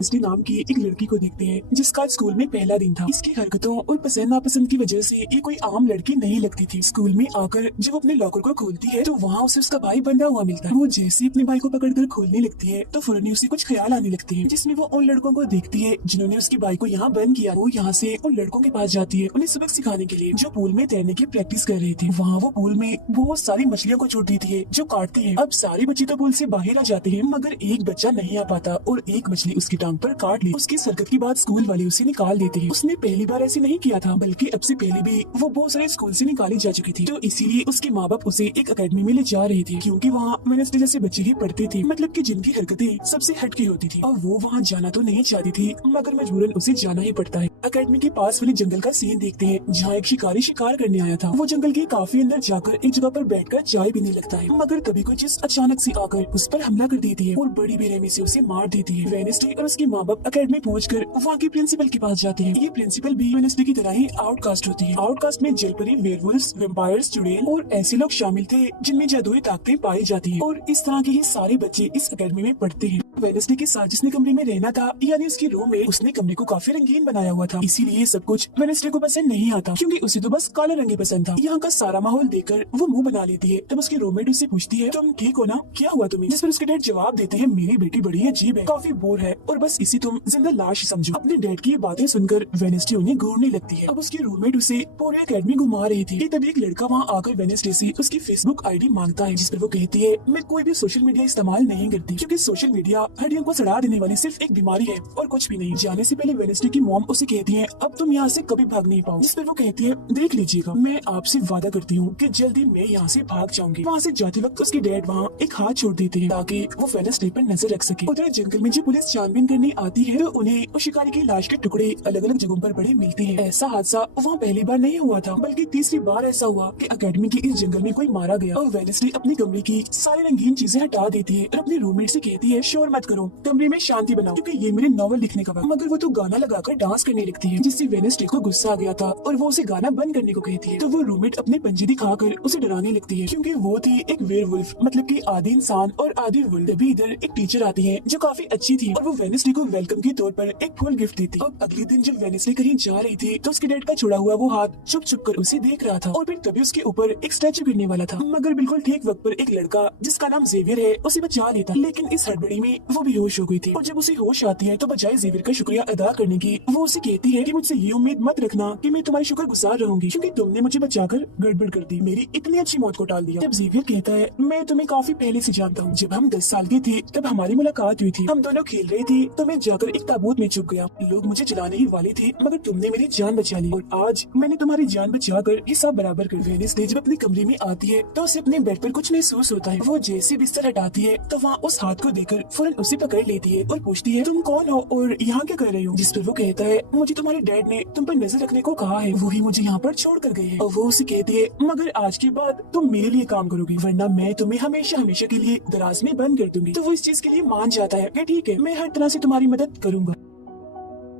Wednesday नाम की एक लड़की को देखते हैं जिसका आज स्कूल में पहला दिन था। इसकी हरकतों और पसंद नापसंद की वजह से ये कोई आम लड़की नहीं लगती थी। स्कूल में आकर जब वो अपने लॉकर को खोलती है तो वहाँ उसे उसका भाई बंधा हुआ मिलता है। वो जैसे ही अपने भाई को पकड़कर खोलने लगती है तो फौरन उसे कुछ ख्याल आने लगते हैं, जिसमें वो उन लड़कों को देखती है जिन्होंने उसके भाई को यहाँ बंद किया। वो यहाँ से उन लड़कों के पास जाती है उन्हें सबक सिखाने के लिए, जो पूल में तैरने की प्रैक्टिस कर रहे थे। वहाँ वो पूल में बहुत सारी मछलियों को छोड़ देती है जो काटती है। अब सारे बच्चे तो पूल से बाहर आ जाते हैं मगर एक बच्चा नहीं आ पाता और एक मछली उसकी टांग पर काट ली। उसकी हरकत के बाद स्कूल वाले उसे निकाल देते हैं। उसने पहली बार ऐसे नहीं किया था, बल्कि अब से पहले भी वो बहुत सारे स्कूल से निकाली जा चुकी थी। तो इसीलिए उसके माँ बाप उसे एक अकेडमी में ले जा रहे थे, क्योंकि वहाँ वेडनेसडे जैसे बच्चे ही पढ़ते थे, मतलब कि जिनकी हरकतें सबसे हटके होती थी। और वो वहाँ जाना तो नहीं चाहती थी मगर मजबूरन उसे जाना ही पड़ता है। अकेडमी के पास वाले जंगल का सीन देखते हैं जहाँ एक शिकारी शिकार करने आया था। वो जंगल के काफी अंदर जाकर एक जगह पर बैठकर चाय पीने लगता है, मगर तभी कोई चीज अचानक से आकर उस पर हमला कर देती है और बड़ी बेरहमी से उसे मार देती है। वेडनेसडे और उसके माँ बाप अकेडमी पहुंचकर वहाँ के प्रिंसिपल के पास जाते हैं। ये प्रिंसिपल भी वेडनेसडे की तरह ही आउटकास्ट होती है। आउटकास्ट में जलपरी, वेयरवुल्व्स, वैम्पायर्स, चुड़ैल और ऐसे लोग शामिल थे जिनमें जादुई ताकतें पाई जाती है, और इस तरह के ही सारे बच्चे इस अकेडमी में पढ़ते हैं। वेडनेसडे के साथ जिसने कमरे में रहना था, यानी उसके रूम में, उसने कमरे को काफी रंगीन बनाया हुआ था। इसीलिए सब कुछ वेडनेसडे को पसंद नहीं आता, क्योंकि उसे तो बस काला रंग ही पसंद था। यहाँ का सारा माहौल देखकर वो मुंह बना लेती है। तब उसकी रूममेट उससे पूछती है, तुम ठीक हो ना, क्या हुआ तुम्हें? जिस पर उसके डैड जवाब देते हैं, मेरी बेटी बड़ी अजीब है, काफी बोर है और बस इसी तुम जिंदा लाश समझो। अपने डैड की ये बातें सुनकर वेडनेसडे उन्हें घूरने लगती है। अब उसकी रूममेट उसे पूरे अकेडमी घुमा रही थी कि तभी एक लड़का वहाँ आकर वेडनेसडे से उसकी फेसबुक आईडी मांगता है, जिस पर वो कहती है, मैं कोई भी सोशल मीडिया इस्तेमाल नहीं करती, क्योंकि सोशल मीडिया हड्डियों को सड़ा देने वाली सिर्फ एक बीमारी है और कुछ भी नहीं। जाने से पहले वेडनेसडे की मॉम उसे कहती है, अब तुम यहाँ से कभी भाग नहीं पाओ। जिस पर वो कहती है, देख लीजिएगा, मैं आपसे वादा करती हूँ कि जल्दी मैं यहाँ से भाग जाऊंगी। वहाँ से जाते वक्त उसके डैड वहाँ एक हाथ छोड़ देते हैं ताकि वो वेडनेसडे पर नजर रख सके। उधर जंगल में जब पुलिस छानबीन करने आती है तो उन्हें उस शिकारी की लाश के टुकड़े अलग अलग जगहों पर पड़े मिलते हैं। ऐसा हादसा वहाँ पहली बार नहीं हुआ था, बल्कि तीसरी बार ऐसा हुआ कि अकेडमी के इस जंगल में कोई मारा गया। और वेडनेसडे अपने कमरे की सारी रंगीन चीजें हटा देती है और अपनी रूममेट से कहती है, शोर मत करो, कमरे में शांति बनाओ, क्योंकि ये मेरे नॉवल लिखने का वक्त। मगर वो तो गाना लगाकर डांस करने लगती है, जिससे वेडनेसडे को गुस्सा आ गया था और वो उसे गाना बंद करने को कहती है। तो वो रूममेट अपने पंजे दिखाकर उसे डराने लगती है, क्योंकि वो थी एक वेयरवुल्फ, मतलब कि आधी इंसान और आधी वुल्फ। तभी इधर एक टीचर आती है जो काफी अच्छी थी और वो वेडनेसडे को वेलकम के तौर पर एक फूल गिफ्ट देती। अब अगले दिन जब वेडनेसडे कहीं जा रही थी तो उसके डैड का छुड़ा हुआ वो हाथ छुप छुप कर उसे देख रहा था, और फिर तभी उसके ऊपर एक स्टैचू गिरने वाला था, मगर बिल्कुल ठीक वक्त पर एक लड़का जिसका नाम जेवियर है उसे बचा लेता। लेकिन इस हड़बड़ी में वो बेहोश हो गई थी, और जब उसे होश आती है तो बजाय जेवियर का शुक्रिया अदा करने की, वो उसे कहती है कि मुझसे ये उम्मीद मत रखना कि मैं तुम्हारी शुक्रगुजार रहूंगी, क्योंकि तुमने मुझे बचाकर गड़बड़ कर दी, मेरी इतनी अच्छी मौत को टाल दिया। जब जेवियर कहता है, मैं तुम्हें काफी पहले से जानता हूँ, जब हम 10 साल के थे तब हमारी मुलाकात हुई थी, हम दोनों खेल रहे थे तो मैं जाकर एक ताबूत में छुप गया, लोग मुझे जलाने ही वाले थे मगर तुमने मेरी जान बचा ली, और आज मैंने तुम्हारी जान बचाकर हिसाब बराबर कर दिया। वेडनेसडे जब अपने कमरे में आती है तो उसे अपने बेड पर कुछ महसूस होता है। वो जैसे बिस्तर हटाती है तो वहाँ उस हाथ को देखकर फौरन उसे पकड़ लेती है और पूछती है, तुम कौन हो और यहाँ क्या कर रही हो? जिस पर वो कहता है, मुझे तुम्हारे डैड ने तुम पर नजर रखने को कहा है, वो ही मुझे यहाँ पर छोड़ कर गए हैं। और वो उसे कहती है, मगर आज के बाद तुम मेरे लिए काम करोगी, वरना मैं तुम्हें हमेशा हमेशा के लिए दराज में बंद कर दूंगी। तो वो इस चीज के लिए मान जाता है कि ठीक है, मैं हर तरह से तुम्हारी मदद करूंगा।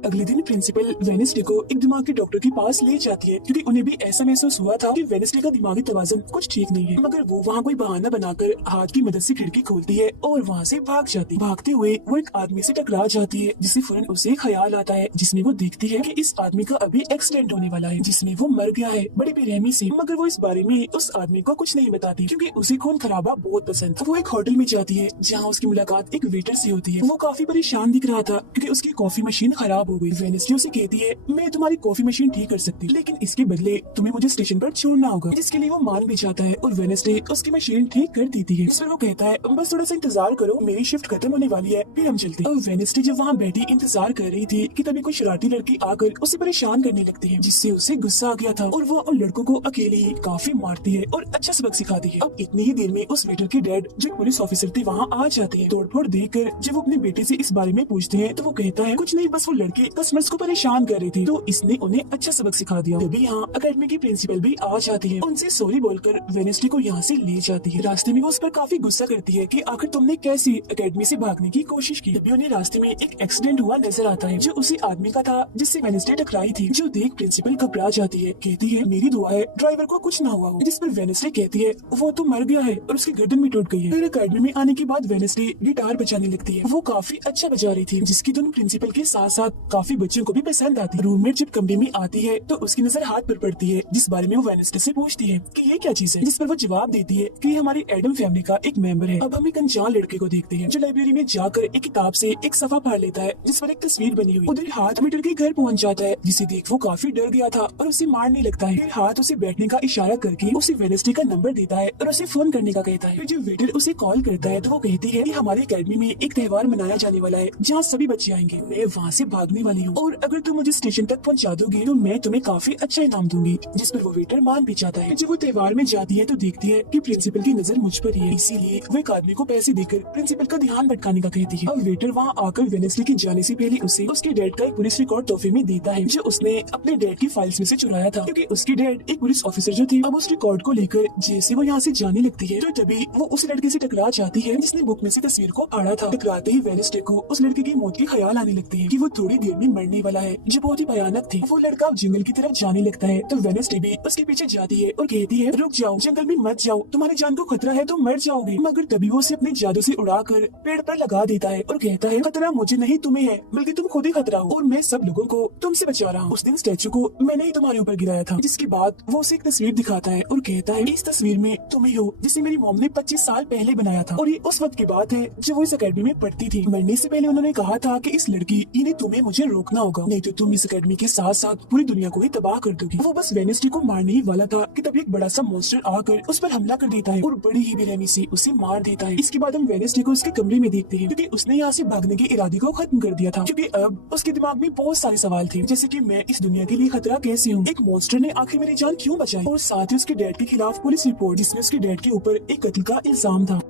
अगले दिन प्रिंसिपल वेडनेसडे को एक दिमाग के डॉक्टर के पास ले जाती है, क्योंकि उन्हें भी ऐसा महसूस हुआ था कि वेडनेसडे का दिमागी तवाज़ुन कुछ ठीक नहीं है। मगर वो वहाँ कोई बहाना बनाकर हाथ की मदद से खिड़की खोलती है और वहाँ से भाग जाती। भागते हुए वो एक आदमी से टकरा जाती है, जिससे फौरन उसे ख्याल आता है, जिसमें वो देखती है कि इस आदमी का अभी एक्सीडेंट होने वाला है, जिसमें वो मर गया है बड़ी बेरहमी से। मगर वो इस बारे में उस आदमी को कुछ नहीं बताती, क्योंकि उसे खून खराबा बहुत पसंद था। वो एक होटल में जाती है जहाँ उसकी मुलाकात एक वेटर से होती है। वो काफी परेशान दिख रहा था क्योंकि उसकी कॉफी मशीन खराब हो गई। वेडनेसडे कहती है, मैं तुम्हारी कॉफी मशीन ठीक कर सकती, लेकिन इसके बदले तुम्हें मुझे स्टेशन पर छोड़ना होगा, जिसके लिए वो मान भी जाता है और वेडनेसडे उसकी मशीन ठीक कर देती है। इस पर वो कहता है, बस थोड़ा सा इंतजार करो, मेरी शिफ्ट खत्म होने वाली है, फिर हम चलते हैं। और वेडनेसडे जब वहाँ बैठी इंतजार कर रही थी कि तभी कोई शरारती लड़की आकर उसे परेशान करने लगती है, जिससे उसे गुस्सा आ गया था और वो उन लड़कों को अकेले ही काफी मारती है और अच्छा सबक सिखाती है। अब इतनी ही देर में उस वेटर के डैड जो पुलिस ऑफिसर थे वहाँ आ जाते हैं। तोड़फोड़ देखकर जब वो अपने बेटे से इस बारे में पूछते हैं तो वो कहता है, कुछ नहीं, बस वो लड़की के कस्टमर्स को परेशान कर रही थी, तो इसने उन्हें अच्छा सबक सिखा दिया। तभी यहाँ अकेडमी की प्रिंसिपल भी आ जाती है, उनसे सॉरी बोलकर वेडनेसडे को यहाँ से ले जाती है। रास्ते में वो उस पर काफी गुस्सा करती है कि आखिर तुमने कैसे अकेडमी से भागने की कोशिश की। तभी उन्हें रास्ते में एक एक्सीडेंट हुआ नजर आता है, जो उसी आदमी का था जिससे वेडनेसडे टकराई थी। जो देख प्रिंसिपल घबरा जाती है, कहती है मेरी दुआ है ड्राइवर को कुछ ना हुआ हो। जिस पर वेडनेसडे कहती है वो तो मर गया है और उसकी गर्दन भी टूट गई है। फिर अकेडमी में आने के बाद वेडनेसडे गिटार बजाने लगती है। वो काफी अच्छा बजा रही थी, जिसकी धुन प्रिंसिपल के साथ साथ काफी बच्चों को भी पसंद आती है। रूममेट जब कमरे में आती है तो उसकी नजर हाथ पर पड़ती है, जिस बारे में वो वेडनेसडे से पूछती है कि ये क्या चीज है। जिस पर वो जवाब देती है कि ये हमारी एडम फैमिली का एक मेंबर है। अब हम एक अनजान लड़के को देखते हैं जो लाइब्रेरी में जाकर एक किताब से एक सफा पढ़ लेता है, जिस पर एक तस्वीर बनी हुई। उधर हाथ मीटर के घर पहुंच जाता है, जिसे देख वो काफी डर गया था और उसे मारने लगता है। फिर हाथ उसे बैठने का इशारा करके उसे वेडनेसडे का नंबर देता है और उसे फोन करने का कहता है। फिर जब वेटर उसे कॉल करता है तो वो कहती है कि हमारे अकेडमी में एक त्योहार मनाया जाने वाला है जहाँ सभी बच्चे आएंगे। मैं वहाँ से भागने वाली हूँ और अगर तुम मुझे स्टेशन तक पहुँचा दोगी तो मैं तुम्हें काफी अच्छा इनाम दूंगी। जिस पर वो वेटर मान भी जाता है। जब वो त्योहार में जाती है तो देखती है कि प्रिंसिपल की नजर मुझ पर ही है, इसीलिए वो एक आदमी को पैसे देकर प्रिंसिपल का ध्यान भटकाने का कहती है। अब वेटर वहाँ आकर वेडनेसडे के जाने से पहले उसे उसके डैड का एक पुलिस रिकॉर्ड तोहफे में देता है, जो उसने अपने डैड की फाइल्स में से चुराया था, क्योंकि उसकी डैड एक पुलिस ऑफिसर जो थी। अब उस रिकॉर्ड को लेकर जैसे वो यहाँ से जाने लगती है तो तभी वो उस लड़के से टकरा जाती है जिसने बुक में से तस्वीर को फाड़ा था। टकराते ही वेडनेसडे को उस लड़के की मौत की ख्याल आने लगती है कि वो थोड़ी देर में मरने वाला है, जो बहुत ही भयानक थी। वो लड़का जंगल की तरफ जाने लगता है तो वेडनेसडे भी उसके पीछे जाती है और कहती है रुक जाओ, जंगल में मत जाओ, तुम्हारी जान को खतरा है, तुम मर जाओगे। मगर तभी वो उसे अपने जादू से उड़ाकर पेड़ पर लगा देता है और कहता है खतरा मुझे नहीं तुम्हें है, बल्कि तुम खुद ही खतरा हो और मैं सब लोगों को तुमसे बचा रहा हूँ। उस दिन स्टैचू को मैंने ही तुम्हारे ऊपर गिराया था। जिसके बाद वो उसे एक तस्वीर दिखाता है और कहता है इस तस्वीर में तुम ही हो जिसे मेरी मॉम ने 25 साल पहले बनाया था और ये उस वक्त की बात है जब वो इस अकेडमी में पढ़ती थी। मरने से पहले उन्होंने कहा था कि इस लड़की इन्हें तुम्हें मुझे रोकना होगा, नहीं तो तुम इस अकेडमी के साथ साथ पूरी दुनिया को ही तबाह कर दोगी। वो बस वेडनेसडे को मारने ही वाला था कि तभी एक बड़ा सा मॉन्स्टर आकर उस पर हमला कर देता है और बड़ी ही बेरहमी से उसे मार देता है। इसके बाद हम वेडनेसडे को उसके कमरे में देखते हैं, क्योंकि उसने यहाँ से भागने के इरादे को खत्म कर दिया था, क्योंकि अब उसके दिमाग में बहुत सारे सवाल थे, जैसे कि मैं इस दुनिया के लिए खतरा कैसे हूँ, एक मॉन्स्टर ने आखिर मेरी जान क्यों बचाई, और साथ ही उसके डैड के खिलाफ पुलिस रिपोर्ट जिसमें उसके डैड के ऊपर एक कत्ल का इल्जाम था।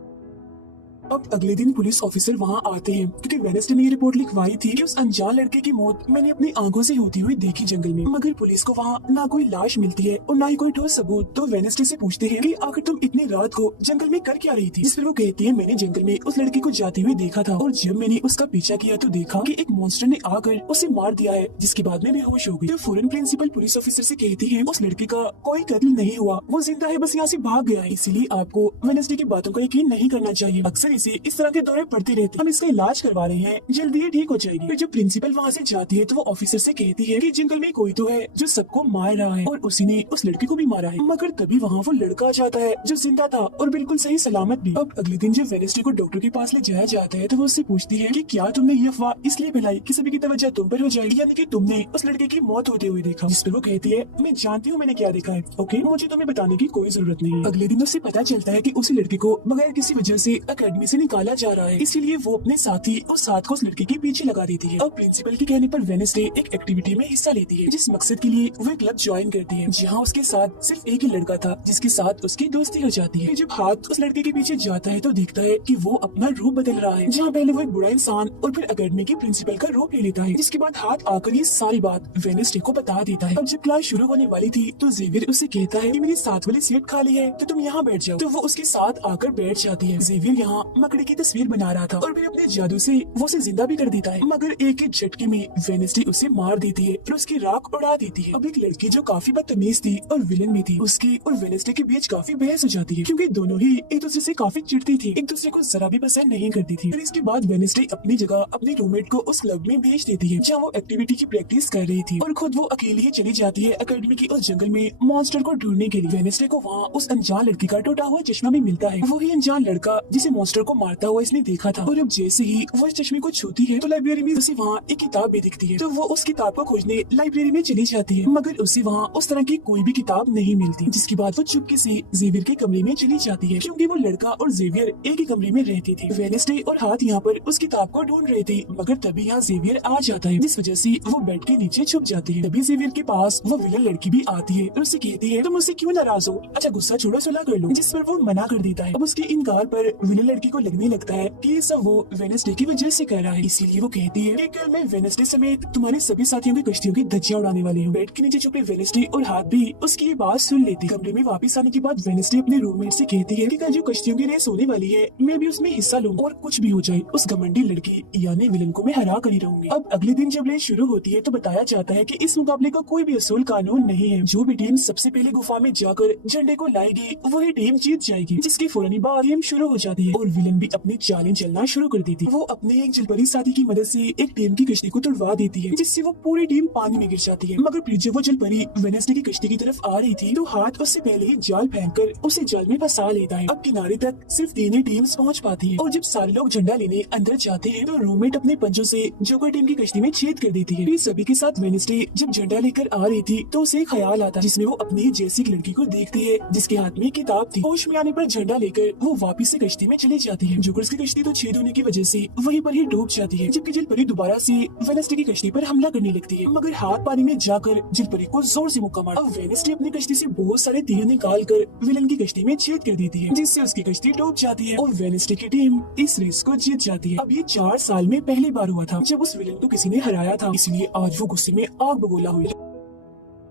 अब अगले दिन पुलिस ऑफिसर वहाँ आते हैं, क्योंकि वेडनेसडे ने ये रिपोर्ट लिखवाई थी कि उस अनजान लड़के की मौत मैंने अपनी आंखों से होती हुई देखी जंगल में। मगर पुलिस को वहाँ ना कोई लाश मिलती है और ना ही कोई ठोस सबूत। तो वेडनेसडे से पूछते हैं कि आखिर तुम इतनी रात को जंगल में कर क्या रही थी। जिस पर वो कहती है मैंने जंगल में उस लड़की को जाते हुए देखा था और जब मैंने उसका पीछा किया तो देखा कि एक मॉन्स्टर ने आकर उसे मार दिया है, जिसके बाद में बेहोश हो गई। तो फौरन प्रिंसिपल पुलिस ऑफिसर से कहती है उस लड़के का कोई कत्ल नहीं हुआ, वो जिंदा है, बस यहाँ से भाग गया है, इसीलिए आपको वेडनेसडे की बातों का यकीन नहीं करना चाहिए। अक्सर इसे इस तरह के दौरे पड़ते रहते, हम इसका इलाज करवा रहे हैं, जल्दी ही ठीक हो जाएगी। फिर जब प्रिंसिपल वहाँ से जाती है तो वो ऑफिसर से कहती है कि जंगल में कोई तो है जो सबको मार रहा है और उसी ने उस लड़के को भी मारा है। मगर तभी वहाँ वो लड़का आ जाता है जो जिंदा था और बिल्कुल सही सलामत भी। अब अगले दिन जब वेडनेसडे को डॉक्टर के पास ले जाया जाता है तो वो उससे पूछती है कि क्या तुमने ये अफवाह इसलिए फैलाई कि सभी की तवज्जो तुम पर हो जाएगी, यानी कि तुमने उस लड़के की मौत होते हुए देखा। जिस पर वो कहती है मैं जानती हूँ मैंने क्या देखा है, ओके, मुझे तुम्हें बताने की कोई जरूरत नहीं है। अगले दिन उससे पता चलता है कि उसी लड़के को बगैर किसी वजह से अकेडमी से निकाला जा रहा है, इसीलिए वो अपने साथी और साथ को उस लड़के के पीछे लगा देती है। अब प्रिंसिपल के कहने पर वेडनेसडे एक एक्टिविटी में हिस्सा लेती है, जिस मकसद के लिए वो एक क्लब ज्वाइन करती है, जहाँ उसके साथ सिर्फ एक ही लड़का था जिसके साथ उसकी दोस्ती हो जाती है। जब हाथ उस लड़के के पीछे जाता है तो देखता है कि वो अपना रूप बदल रहा है, जहाँ पहले वो एक बुरा इंसान और फिर अकेडमी के प्रिंसिपल का रूप ले लेता है। जिसके बाद हाथ आकर ये सारी बात वेडनेसडे को बता देता है। अब जब क्लास शुरू होने वाली थी तो जेवियर उसे कहता है कि मेरी साथ वाली सीट खाली है तो तुम यहाँ बैठ जाओ, तो वो उसके साथ आकर बैठ जाती है। जेवियर यहाँ मकड़ी की तस्वीर बना रहा था और फिर अपने जादू से वो उसे जिंदा भी कर देता है, मगर एक ही झटके में वेडनेसडे उसे मार देती है और उसकी राख उड़ा देती है। अब एक लड़की जो काफी बदतमीज थी और विलन भी थी, उसकी और वेडनेसडे के बीच काफी बहस हो जाती है, क्योंकि दोनों ही एक दूसरे से काफी चिढ़ती थी, एक दूसरे को जरा भी पसंद नहीं करती थी। फिर इसके बाद वेडनेसडे अपनी जगह अपने रूममेट को उस क्लब में भेज देती है जहाँ वो एक्टिविटी की प्रैक्टिस कर रही थी और खुद वो अकेली ही चली जाती है अकेडमी की उस जंगल में मॉन्स्टर को ढूंढने के लिए। वेडनेसडे को वहाँ उस अनजान लड़की का टूटा हुआ चश्मा भी मिलता है, वही अनजान लड़का जिसे मॉन्स्टर को मारता हुआ इसने देखा था। और अब जैसे ही वो इस चश्मे को छूती है तो लाइब्रेरी में उसे वहाँ एक किताब भी दिखती है, तो वो उस किताब को खोजने लाइब्रेरी में चली जाती है, मगर उसे वहाँ उस तरह की कोई भी किताब नहीं मिलती। जिसके बाद वो चुपके से जेवियर के कमरे में चली जाती है, क्योंकि वो लड़का और जेवियर एक ही कमरे में रहती थी। वेडनेसडे और हाथ यहाँ पर उस किताब को ढूंढ रहे थे, मगर तभी यहाँ जेवियर आ जाता है, जिस वजह से वो बेड के नीचे छुप जाती है। तभी जेवियर के पास वो विलन लड़की भी आती है और उससे कहती है तुम मुझसे क्यों नाराज हो, अच्छा गुस्सा छोड़ो, सुलह कर लो। जिस पर वो मना कर देता है। अब उसके इनकार पर विलन लड़की को को लगने लगता है कि ये सब वो वेडनेसडे की वजह से कर रहा है। इसीलिए वो कहती है कि कल मैं वेडनेसडे समेत तुम्हारे सभी साथियों की कश्तियों की धज्जियां उड़ाने वाली हूँ। बेड के नीचे छुपे वेडनेसडे और हाथ भी उसकी ये बात सुन लेती। कमरे में वापस आने के बाद वेडनेसडे अपने रूममेट से कहती है कि कल जो कश्तियों की रेस होने वाली है मैं भी उसमें हिस्सा लूँ और कुछ भी हो जाए उस घमंडी लड़की यानी विलन को मैं हरा कर ही रहूंगी। अब अगले दिन जब रेस शुरू होती है तो बताया जाता है कि इस मुकाबले का कोई भी असूल कानून नहीं है। जो भी टीम सबसे पहले गुफा में जाकर झंडे को लाएगी वही टीम जीत जाएगी, जिसके फौरन बाद गेम शुरू हो जाती है और विलन भी अपनी चालें चलना शुरू कर देती है। वो अपने एक जलपरी साथी की मदद से एक टीम की कश्ती को तुड़वा देती है, जिससे वो पूरी टीम पानी में गिर जाती है। मगर फिर जब वो जलपरी वेडनेसडे की कश्ती की तरफ आ रही थी तो हाथ उससे पहले ही जाल फेंककर उसे जाल में फंसा लेता है। अब किनारे तक सिर्फ 3 ही टीम्स पहुंच पाती है और जब सारे लोग झंडा लेने अंदर जाते हैं तो रूममेट अपने पंचों से जोकर टीम की कश्ती में छेद कर देती है। फिर सभी के साथ वेडनेसडे जब झंडा लेकर आ रही थी तो उसे ख्याल आता जिसमें वो अपनी जैसी एक लड़की को देखती है जिसके हाथ में किताब थी। होश में आने पर झंडा लेकर वो वापस से कश्ती में चली जाती है। जोकर्स की कश्ती तो छेद होने की वजह से वहीं पर ही डूब जाती है, जबकि जलपरी दोबारा से वेडनेसडे की कश्ती पर हमला करने लगती है। मगर हाथ पानी में जाकर जलपरी को जोर से मुक्का मारता। अब वेडनेसडे अपनी कश्ती से बहुत सारे तीर निकाल कर विलन की कश्ती में छेद कर देती है, जिससे उसकी कश्ती डूब जाती है और वेडनेसडे की टीम इस रेस को जीत जाती है। अब ये 4 साल में पहली बार हुआ था जब उस विलन को किसी ने हराया था, इसलिए आज वो गुस्से में आग बबूला हुई।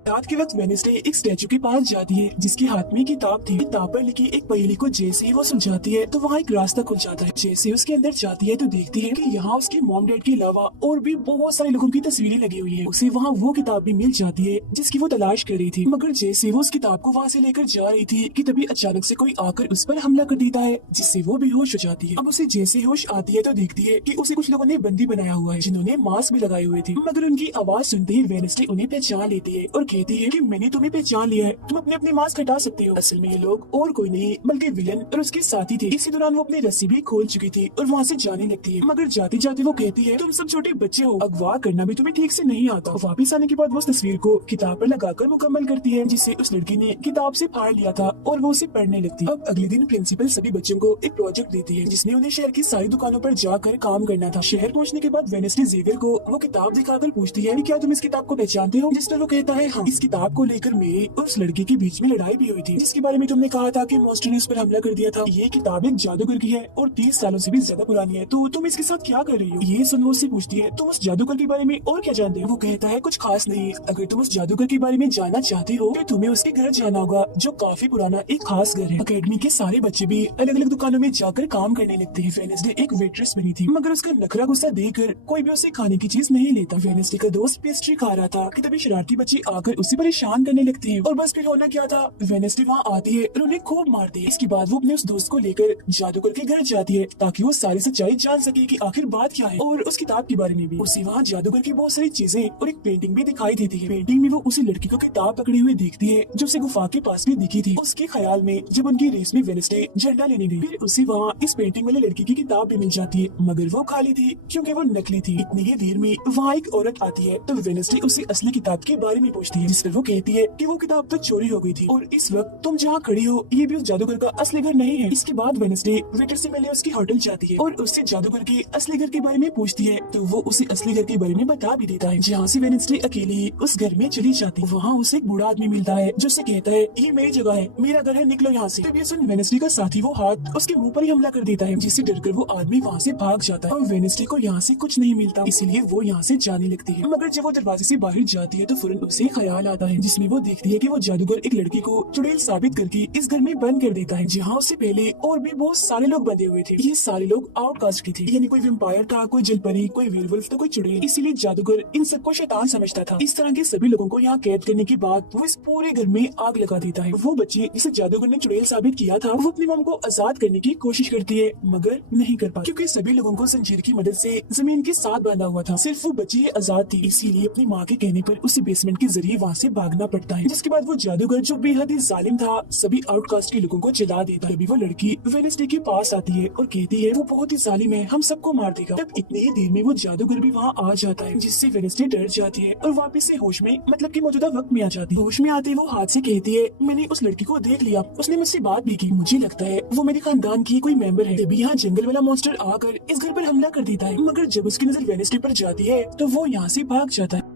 रात के वक्त वेडनेसडे एक स्टैचू के पास जाती है जिसके हाथ में किताब थी। किताब पर लिखी एक पहेली को जैसे ही वो सुलझाती है तो वहाँ एक रास्ता खुल जाता है। जैसे उसके अंदर जाती है तो देखती है कि यहाँ उसके मॉम डैड के अलावा और भी बहुत सारे लोगों की तस्वीरें लगी हुई है। उसे वहाँ वो किताब भी मिल जाती है जिसकी वो तलाश कर रही थी। मगर जैसे वो उस किताब को वहाँ से लेकर जा रही थी कि तभी अचानक से कोई आकर उस पर हमला कर देता है, जिससे वो बेहोश हो जाती है। अब उसे जैसे होश आती है तो देखती है कि उसे कुछ लोगों ने बंदी बनाया हुआ है जिन्होंने मास्क भी लगाए हुए थे। मगर उनकी आवाज सुनते ही वेडनेसडे उन्हें पहचान लेती है और कहती है कि मैंने तुम्हें पहचान लिया है, तुम अपने मास्क हटा सकते हो। असल में ये लोग और कोई नहीं बल्कि विलन और उसके साथी थे। इसी दौरान वो अपनी रस्सी भी खोल चुकी थी और वहाँ से जाने लगती है। मगर जाते जाते वो कहती है तुम सब छोटे बच्चे हो, अगवा करना भी तुम्हें ठीक से नहीं आता। वापिस आने के बाद वो उस तस्वीर को किताब पर लगाकर मुकम्मल करती है जिसे उस लड़की ने किताब से फाड़ लिया था और वो उसे पढ़ने लगती है। अब अगले दिन प्रिंसिपल सभी बच्चों को एक प्रोजेक्ट देती है जिसने उन्हें शहर की सारी दुकानों पर जाकर काम करना था। शहर पहुँचने के बाद वेडनेसडे जेवियर को वो किताब दिखाकर पूछती है कि क्या तुम इस किताब को पहचानते हो, जिस पर वो कहता है हाँ, इस किताब को लेकर मेरी और उस लड़की के बीच में लड़ाई भी हुई थी जिसके बारे में तुमने कहा था कि मॉन्स्टर ने उस पर हमला कर दिया था। ये किताब एक जादूगर की है और 30 सालों से भी ज्यादा पुरानी है, तो तुम इसके साथ क्या कर रही हो। ये सुन वो उससे पूछती है तुम उस जादूगर के बारे में और क्या जानते हो। वो कहता है कुछ खास नहीं, अगर तुम उस जादूगर के बारे में जानना चाहते हो तो तुम्हें उसके घर जाना होगा जो काफी पुराना एक खास घर है। अकेडमी के सारे बच्चे भी अलग अलग दुकानों में जाकर काम करने लगते हैं। वेडनेसडे एक वेट्रेस बनी थी मगर उसका नखरा गुस्सा देखकर कोई भी उसे खाने की चीज नहीं लेता। वेडनेसडे का दोस्त पेस्ट्री खा रहा था कि तभी शरारती बच्चे आकर उसे परेशान करने लगते हैं और बस फिर होना क्या था, वेडनेसडे वहाँ आती है और उन्हें खूब मारती है। इसके बाद वो अपने उस दोस्त को लेकर जादूगर के घर जाती है ताकि वो सारी सच्चाई जान सके कि आखिर बात क्या है और उस किताब के बारे में भी। उसे वहाँ जादूगर की बहुत सारी चीजें और एक पेंटिंग भी दिखाई देती है। पेंटिंग में वो उसी लड़की को किताब पकड़ी हुई देखती है जो उसे गुफा के पास भी दिखी थी। उसके ख्याल में जब उनकी रेस में वेडनेसडे झंडा लेने गई, फिर उसे वहाँ इस पेंटिंग वाली लड़की की किताब भी मिल जाती है मगर वो खाली थी क्योंकि वो नकली थी। इतनी ही देर में वहाँ एक औरत आती है तो वेडनेसडे उसे असली किताब के बारे में पूछती है, जिस पर वो कहती है कि वो किताब तो चोरी हो गई थी और इस वक्त तुम जहाँ खड़ी हो ये भी उस जादूगर का असली घर नहीं है। इसके बाद वेडनेसडे वेटर से मिलने उसकी होटल जाती है और उससे जादूगर के असली घर के बारे में पूछती है तो वो उसे असली घर के बारे में बता भी देता है। जहाँ से वेडनेसडे अकेली उस घर में चली जाती है, वहाँ उसे एक बूढ़ा आदमी मिलता है जो उसे कहता है ये मेरी जगह है, मेरा घर है, निकलो यहाँ से। तब ये सुन वेडनेसडे का साथी वो हाथ उसके मुंह पर ही हमला कर देता है जिससे डरकर वो आदमी वहाँ से भाग जाता है और वेडनेसडे को यहाँ से कुछ नहीं मिलता, इसीलिए वो यहाँ से जाने लगती है। मगर जब वो दरवाजे से बाहर जाती है तो फौरन उसे ख्याल आता है जिसमें वो देखती है कि वो जादूगर एक लड़की को चुड़ैल साबित करके इस घर में बंद कर देता है जहाँ उससे पहले और भी बहुत सारे लोग बंधे हुए थे। ये सारे लोग आउटकास्ट के थे, यानी कोई वेम्पायर था, कोई जलपरी, कोई वेयरवुल्फ तो कोई चुड़ैल। इसीलिए जादूगर इन सबको शैतान समझता था। इस तरह के सभी लोगों को यहाँ कैद करने के बाद वो इस पूरे घर में आग लगा देता है। वो बच्चे जिसे जादूगर ने चुड़ैल साबित किया था वो अपनी मॉम को आजाद करने की कोशिश करती है मगर नहीं कर पाती क्योंकि सभी लोगों को जंजीर की मदद से जमीन के साथ बांधा हुआ था। सिर्फ वो बच्ची आजाद थी, इसीलिए अपनी माँ के कहने पर उसे बेसमेंट के जरिए वहाँ से भागना पड़ता है। जिसके बाद वो जादूगर जो बेहद ही जालिम था सभी आउटकास्ट के लोगों को जला देता है। तभी वो लड़की वेडनेसडे के पास आती है और कहती है वो बहुत ही जालिम है, हम सबको मार देगा। तब इतनी ही देर में वो जादूगर भी वहाँ आ जाता है जिससे वेडनेसडे डर जाती है और वापस से होश में मतलब कि मौजूदा वक्त में आ जाती है। होश में आते वो हाथ से कहती है मैंने उस लड़की को देख लिया, उसने मुझसे बात भी की, मुझे लगता है वो मेरे खानदान की कोई मेंबर है। तभी यहाँ जंगल वाला मॉन्स्टर आकर इस घर पर हमला कर देता है मगर जब उसकी नजर वेडनेसडे पर जाती है तो वो यहाँ से भाग जाता है।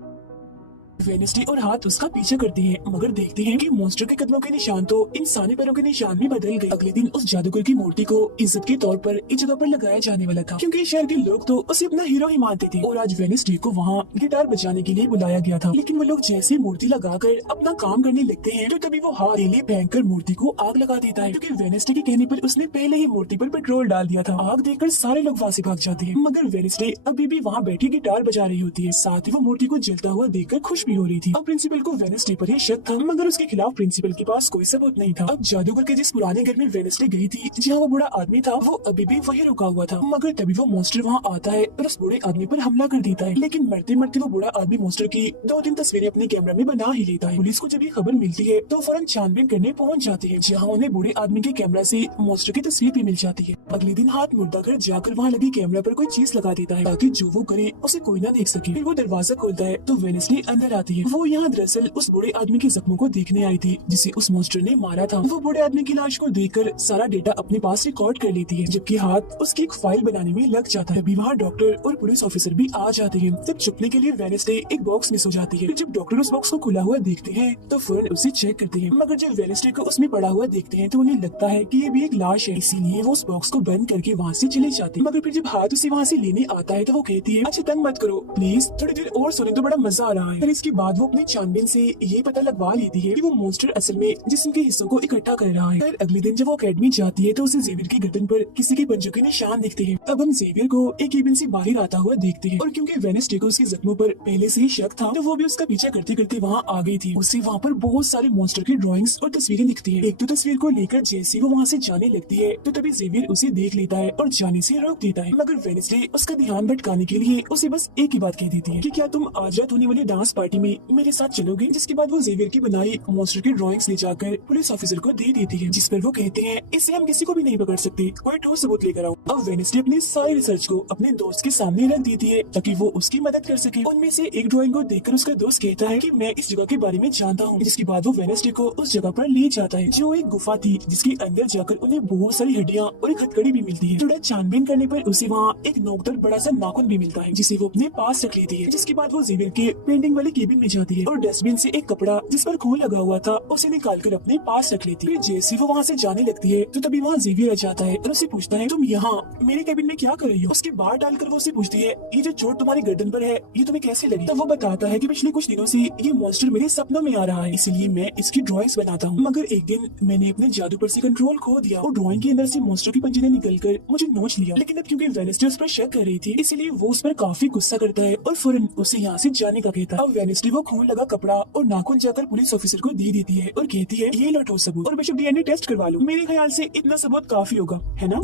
वेडनेसडे और हाथ उसका पीछा करते हैं, मगर देखते हैं कि मॉन्स्टर के कदमों के निशान तो इंसानी पैरों के निशान में बदल गए। अगले दिन उस जादूगर की मूर्ति को इज्जत के तौर पर इस जगह पर लगाया जाने वाला था, क्योंकि शहर के लोग तो उसे अपना हीरो ही मानते थे। और आज वेडनेसडे को वहाँ गिटार बजाने के लिए बुलाया गया था, लेकिन वो लोग जैसे मूर्ति लगाकर अपना काम करने लगते हैं तो तभी वो हाथ तेली फेंककर मूर्ति को आग लगा देता है, क्योंकि वेडनेसडे के कहने पर उसने पहले ही मूर्ति पर पेट्रोल डाल दिया था। आग देखकर सारे लोग वहाँ से भाग जाते हैं, मगर वेडनेसडे अभी भी वहाँ बैठी गिटार बजा रही होती है। साथ ही वो मूर्ति को जलता हुआ देखकर खुश भी हो रही थी। अब प्रिंसिपल को वेडनेसडे पर ही शक था, मगर उसके खिलाफ प्रिंसिपल के पास कोई सबूत नहीं था। अब जादूगर के जिस पुराने घर में वेडनेसडे गई थी, जहाँ वो बूढ़ा आदमी था, वो अभी भी वहीं रुका हुआ था, मगर तभी वो मॉन्स्टर वहाँ आता है और उस बूढ़े आदमी पर हमला कर देता है। लेकिन मरते मरते वो बूढ़ा आदमी मॉन्स्टर की 2-3 तस्वीरें अपने कैमरा में बना ही लेता है। पुलिस को जब ये खबर मिलती है तो फौरन छानबीन करने पहुँच जाती है, जहाँ उन्हें बूढ़े आदमी के कैमरा से मॉन्स्टर की तस्वीर भी मिल जाती है। अगले दिन हाथ मुर्दा घर जाकर वहाँ लगे कैमरा पर कोई चीज लगा देता है, ताकि जो वो करे उसे कोई ना देख सके। फिर वो दरवाजा खोलता है तो वेडनेसडे अंदर आती है। वो यहाँ दरअसल उस बूढ़े आदमी के जख्मों को देखने आई थी, जिसे उस मॉन्स्टर ने मारा था। वो बूढ़े आदमी की लाश को देखकर सारा डेटा अपने पास रिकॉर्ड कर लेती है, जबकि हाथ उसकी एक फाइल बनाने में लग जाता है। तभी वहाँ डॉक्टर और पुलिस ऑफिसर भी आ जाते हैं। तब छुपने के लिए वेडनेसडे एक बॉक्स मिस हो जाती है। जब डॉक्टर उस बॉक्स को खुला हुआ देखते हैं तो फौरन उसे चेक करते हैं, मगर जब वेडनेसडे को उसमें पड़ा हुआ देखते हैं तो उन्हें लगता है कि ये भी एक लाश है, इसीलिए वो उस बॉक्स को बंद करके वहाँ से चले जाते हैं। मगर फिर जब हाथ उसे वहाँ से लेने आता है तो वो कहती है, अच्छा तंग मत करो प्लीज, थोड़ी देर और सुने तो बड़ा मजा आ रहा है। फिर इसके बाद वो अपनी छानबीन से ये पता लगवा लेती है कि वो मॉन्स्टर असल में जिस्म के हिस्सों को इकट्ठा कर रहा है। फिर अगले दिन जब वो अकेडमी जाती है तो उसे जेवियर की गर्दन पर किसी के पंजों के निशान दिखते हैं। अब हम जेवियर को एक केबिन से बाहर आता हुआ देखते हैं, और क्योंकि वेडनेसडे को उसके जख्मों पर पहले से ही शक था तो वो भी उसका पीछा करते करते वहाँ आ गई थी। उसे वहाँ पर बहुत सारे मॉन्स्टर की ड्राइंग्स और तस्वीरें दिखती है। एक तो तस्वीर को लेकर जैसे वो वहाँ से जाने लगती है तो तभी जेवियर उसे देख लेता है और जाने से रोक देता है, मगर वेडनेसडे उसका ध्यान भटकाने के लिए उसे बस एक ही बात कह देती है कि क्या तुम आज रात होने वाली डांस पार्टी में मेरे साथ चलोगे। जिसके बाद वो जेवियर की बनाई मॉन्स्टर की ड्राइंग्स ले जाकर पुलिस ऑफिसर को दे देती है, जिस पर वो कहते हैं इससे हम किसी को भी नहीं पकड़ सकते, कोई ठोस सबूत लेकर आओ। अब वेडनेसडे अपनी सारी रिसर्च को अपने दोस्त के सामने रख देती है ताकि वो उसकी मदद कर सके। उनमें से एक ड्राइंग को देखकर उसका दोस्त कहता है कि मैं इस जगह के बारे में जानता हूँ। जिसके बाद वो वेडनेसडे को उस जगह पर ले जाता है, जो एक गुफा थी, जिसके अंदर जाकर उन्हें बहुत सारी हड्डियाँ और एक हथकड़ी भी मिलती है। थोड़ा छानबीन करने पर उसे वहाँ एक नोकदार बड़ा सा नाखून भी मिलता है, जिसे वो अपने पास रख लेती है। जिसके बाद वो जेवियर के पेंटिंग वाले केबिन में जाती है और डस्टबिन से एक कपड़ा जिस पर खून लगा हुआ था उसे निकालकर अपने पास रख लेती है। फिर जैसे वो वहाँ से जाने लगती है तो तभी वहाँ जेवियर आ जाता है और उसे पूछता है, तुम यहाँ मेरे केबिन में क्या कर रही हो। उसके बाहर डालकर वो उसे पूछती है, ये जो चोट तुम्हारी गर्दन पर है ये तुम्हें कैसे लगी। तब वो बताता है कि पिछले कुछ दिनों से ये मॉन्स्टर मेरे सपनों में आ रहा है, इसलिए मैं इसकी ड्राइंग्स बनाता हूँ। मगर एक दिन मैंने अपने जादू पर से कंट्रोल खो दिया और ड्राइंग के अंदर से मॉन्स्टर की पंजे ने निकलकर मुझे नोच लिया। लेकिन अब क्योंकि वेडनेसडे उस पर शक कर रही थी, इसलिए वो उस पर काफी गुस्सा करता है और फौरन उसे यहाँ से जाने का कहता है। अब वेडनेसडे वो खून लगा कपड़ा और नाखून जाकर पुलिस ऑफिसर को दे देती है और कहती है, ये लो ठोस सबूत और बेशक डीएनए टेस्ट करवा लो, मेरे ख्याल से इतना सबूत काफी होगा, है ना।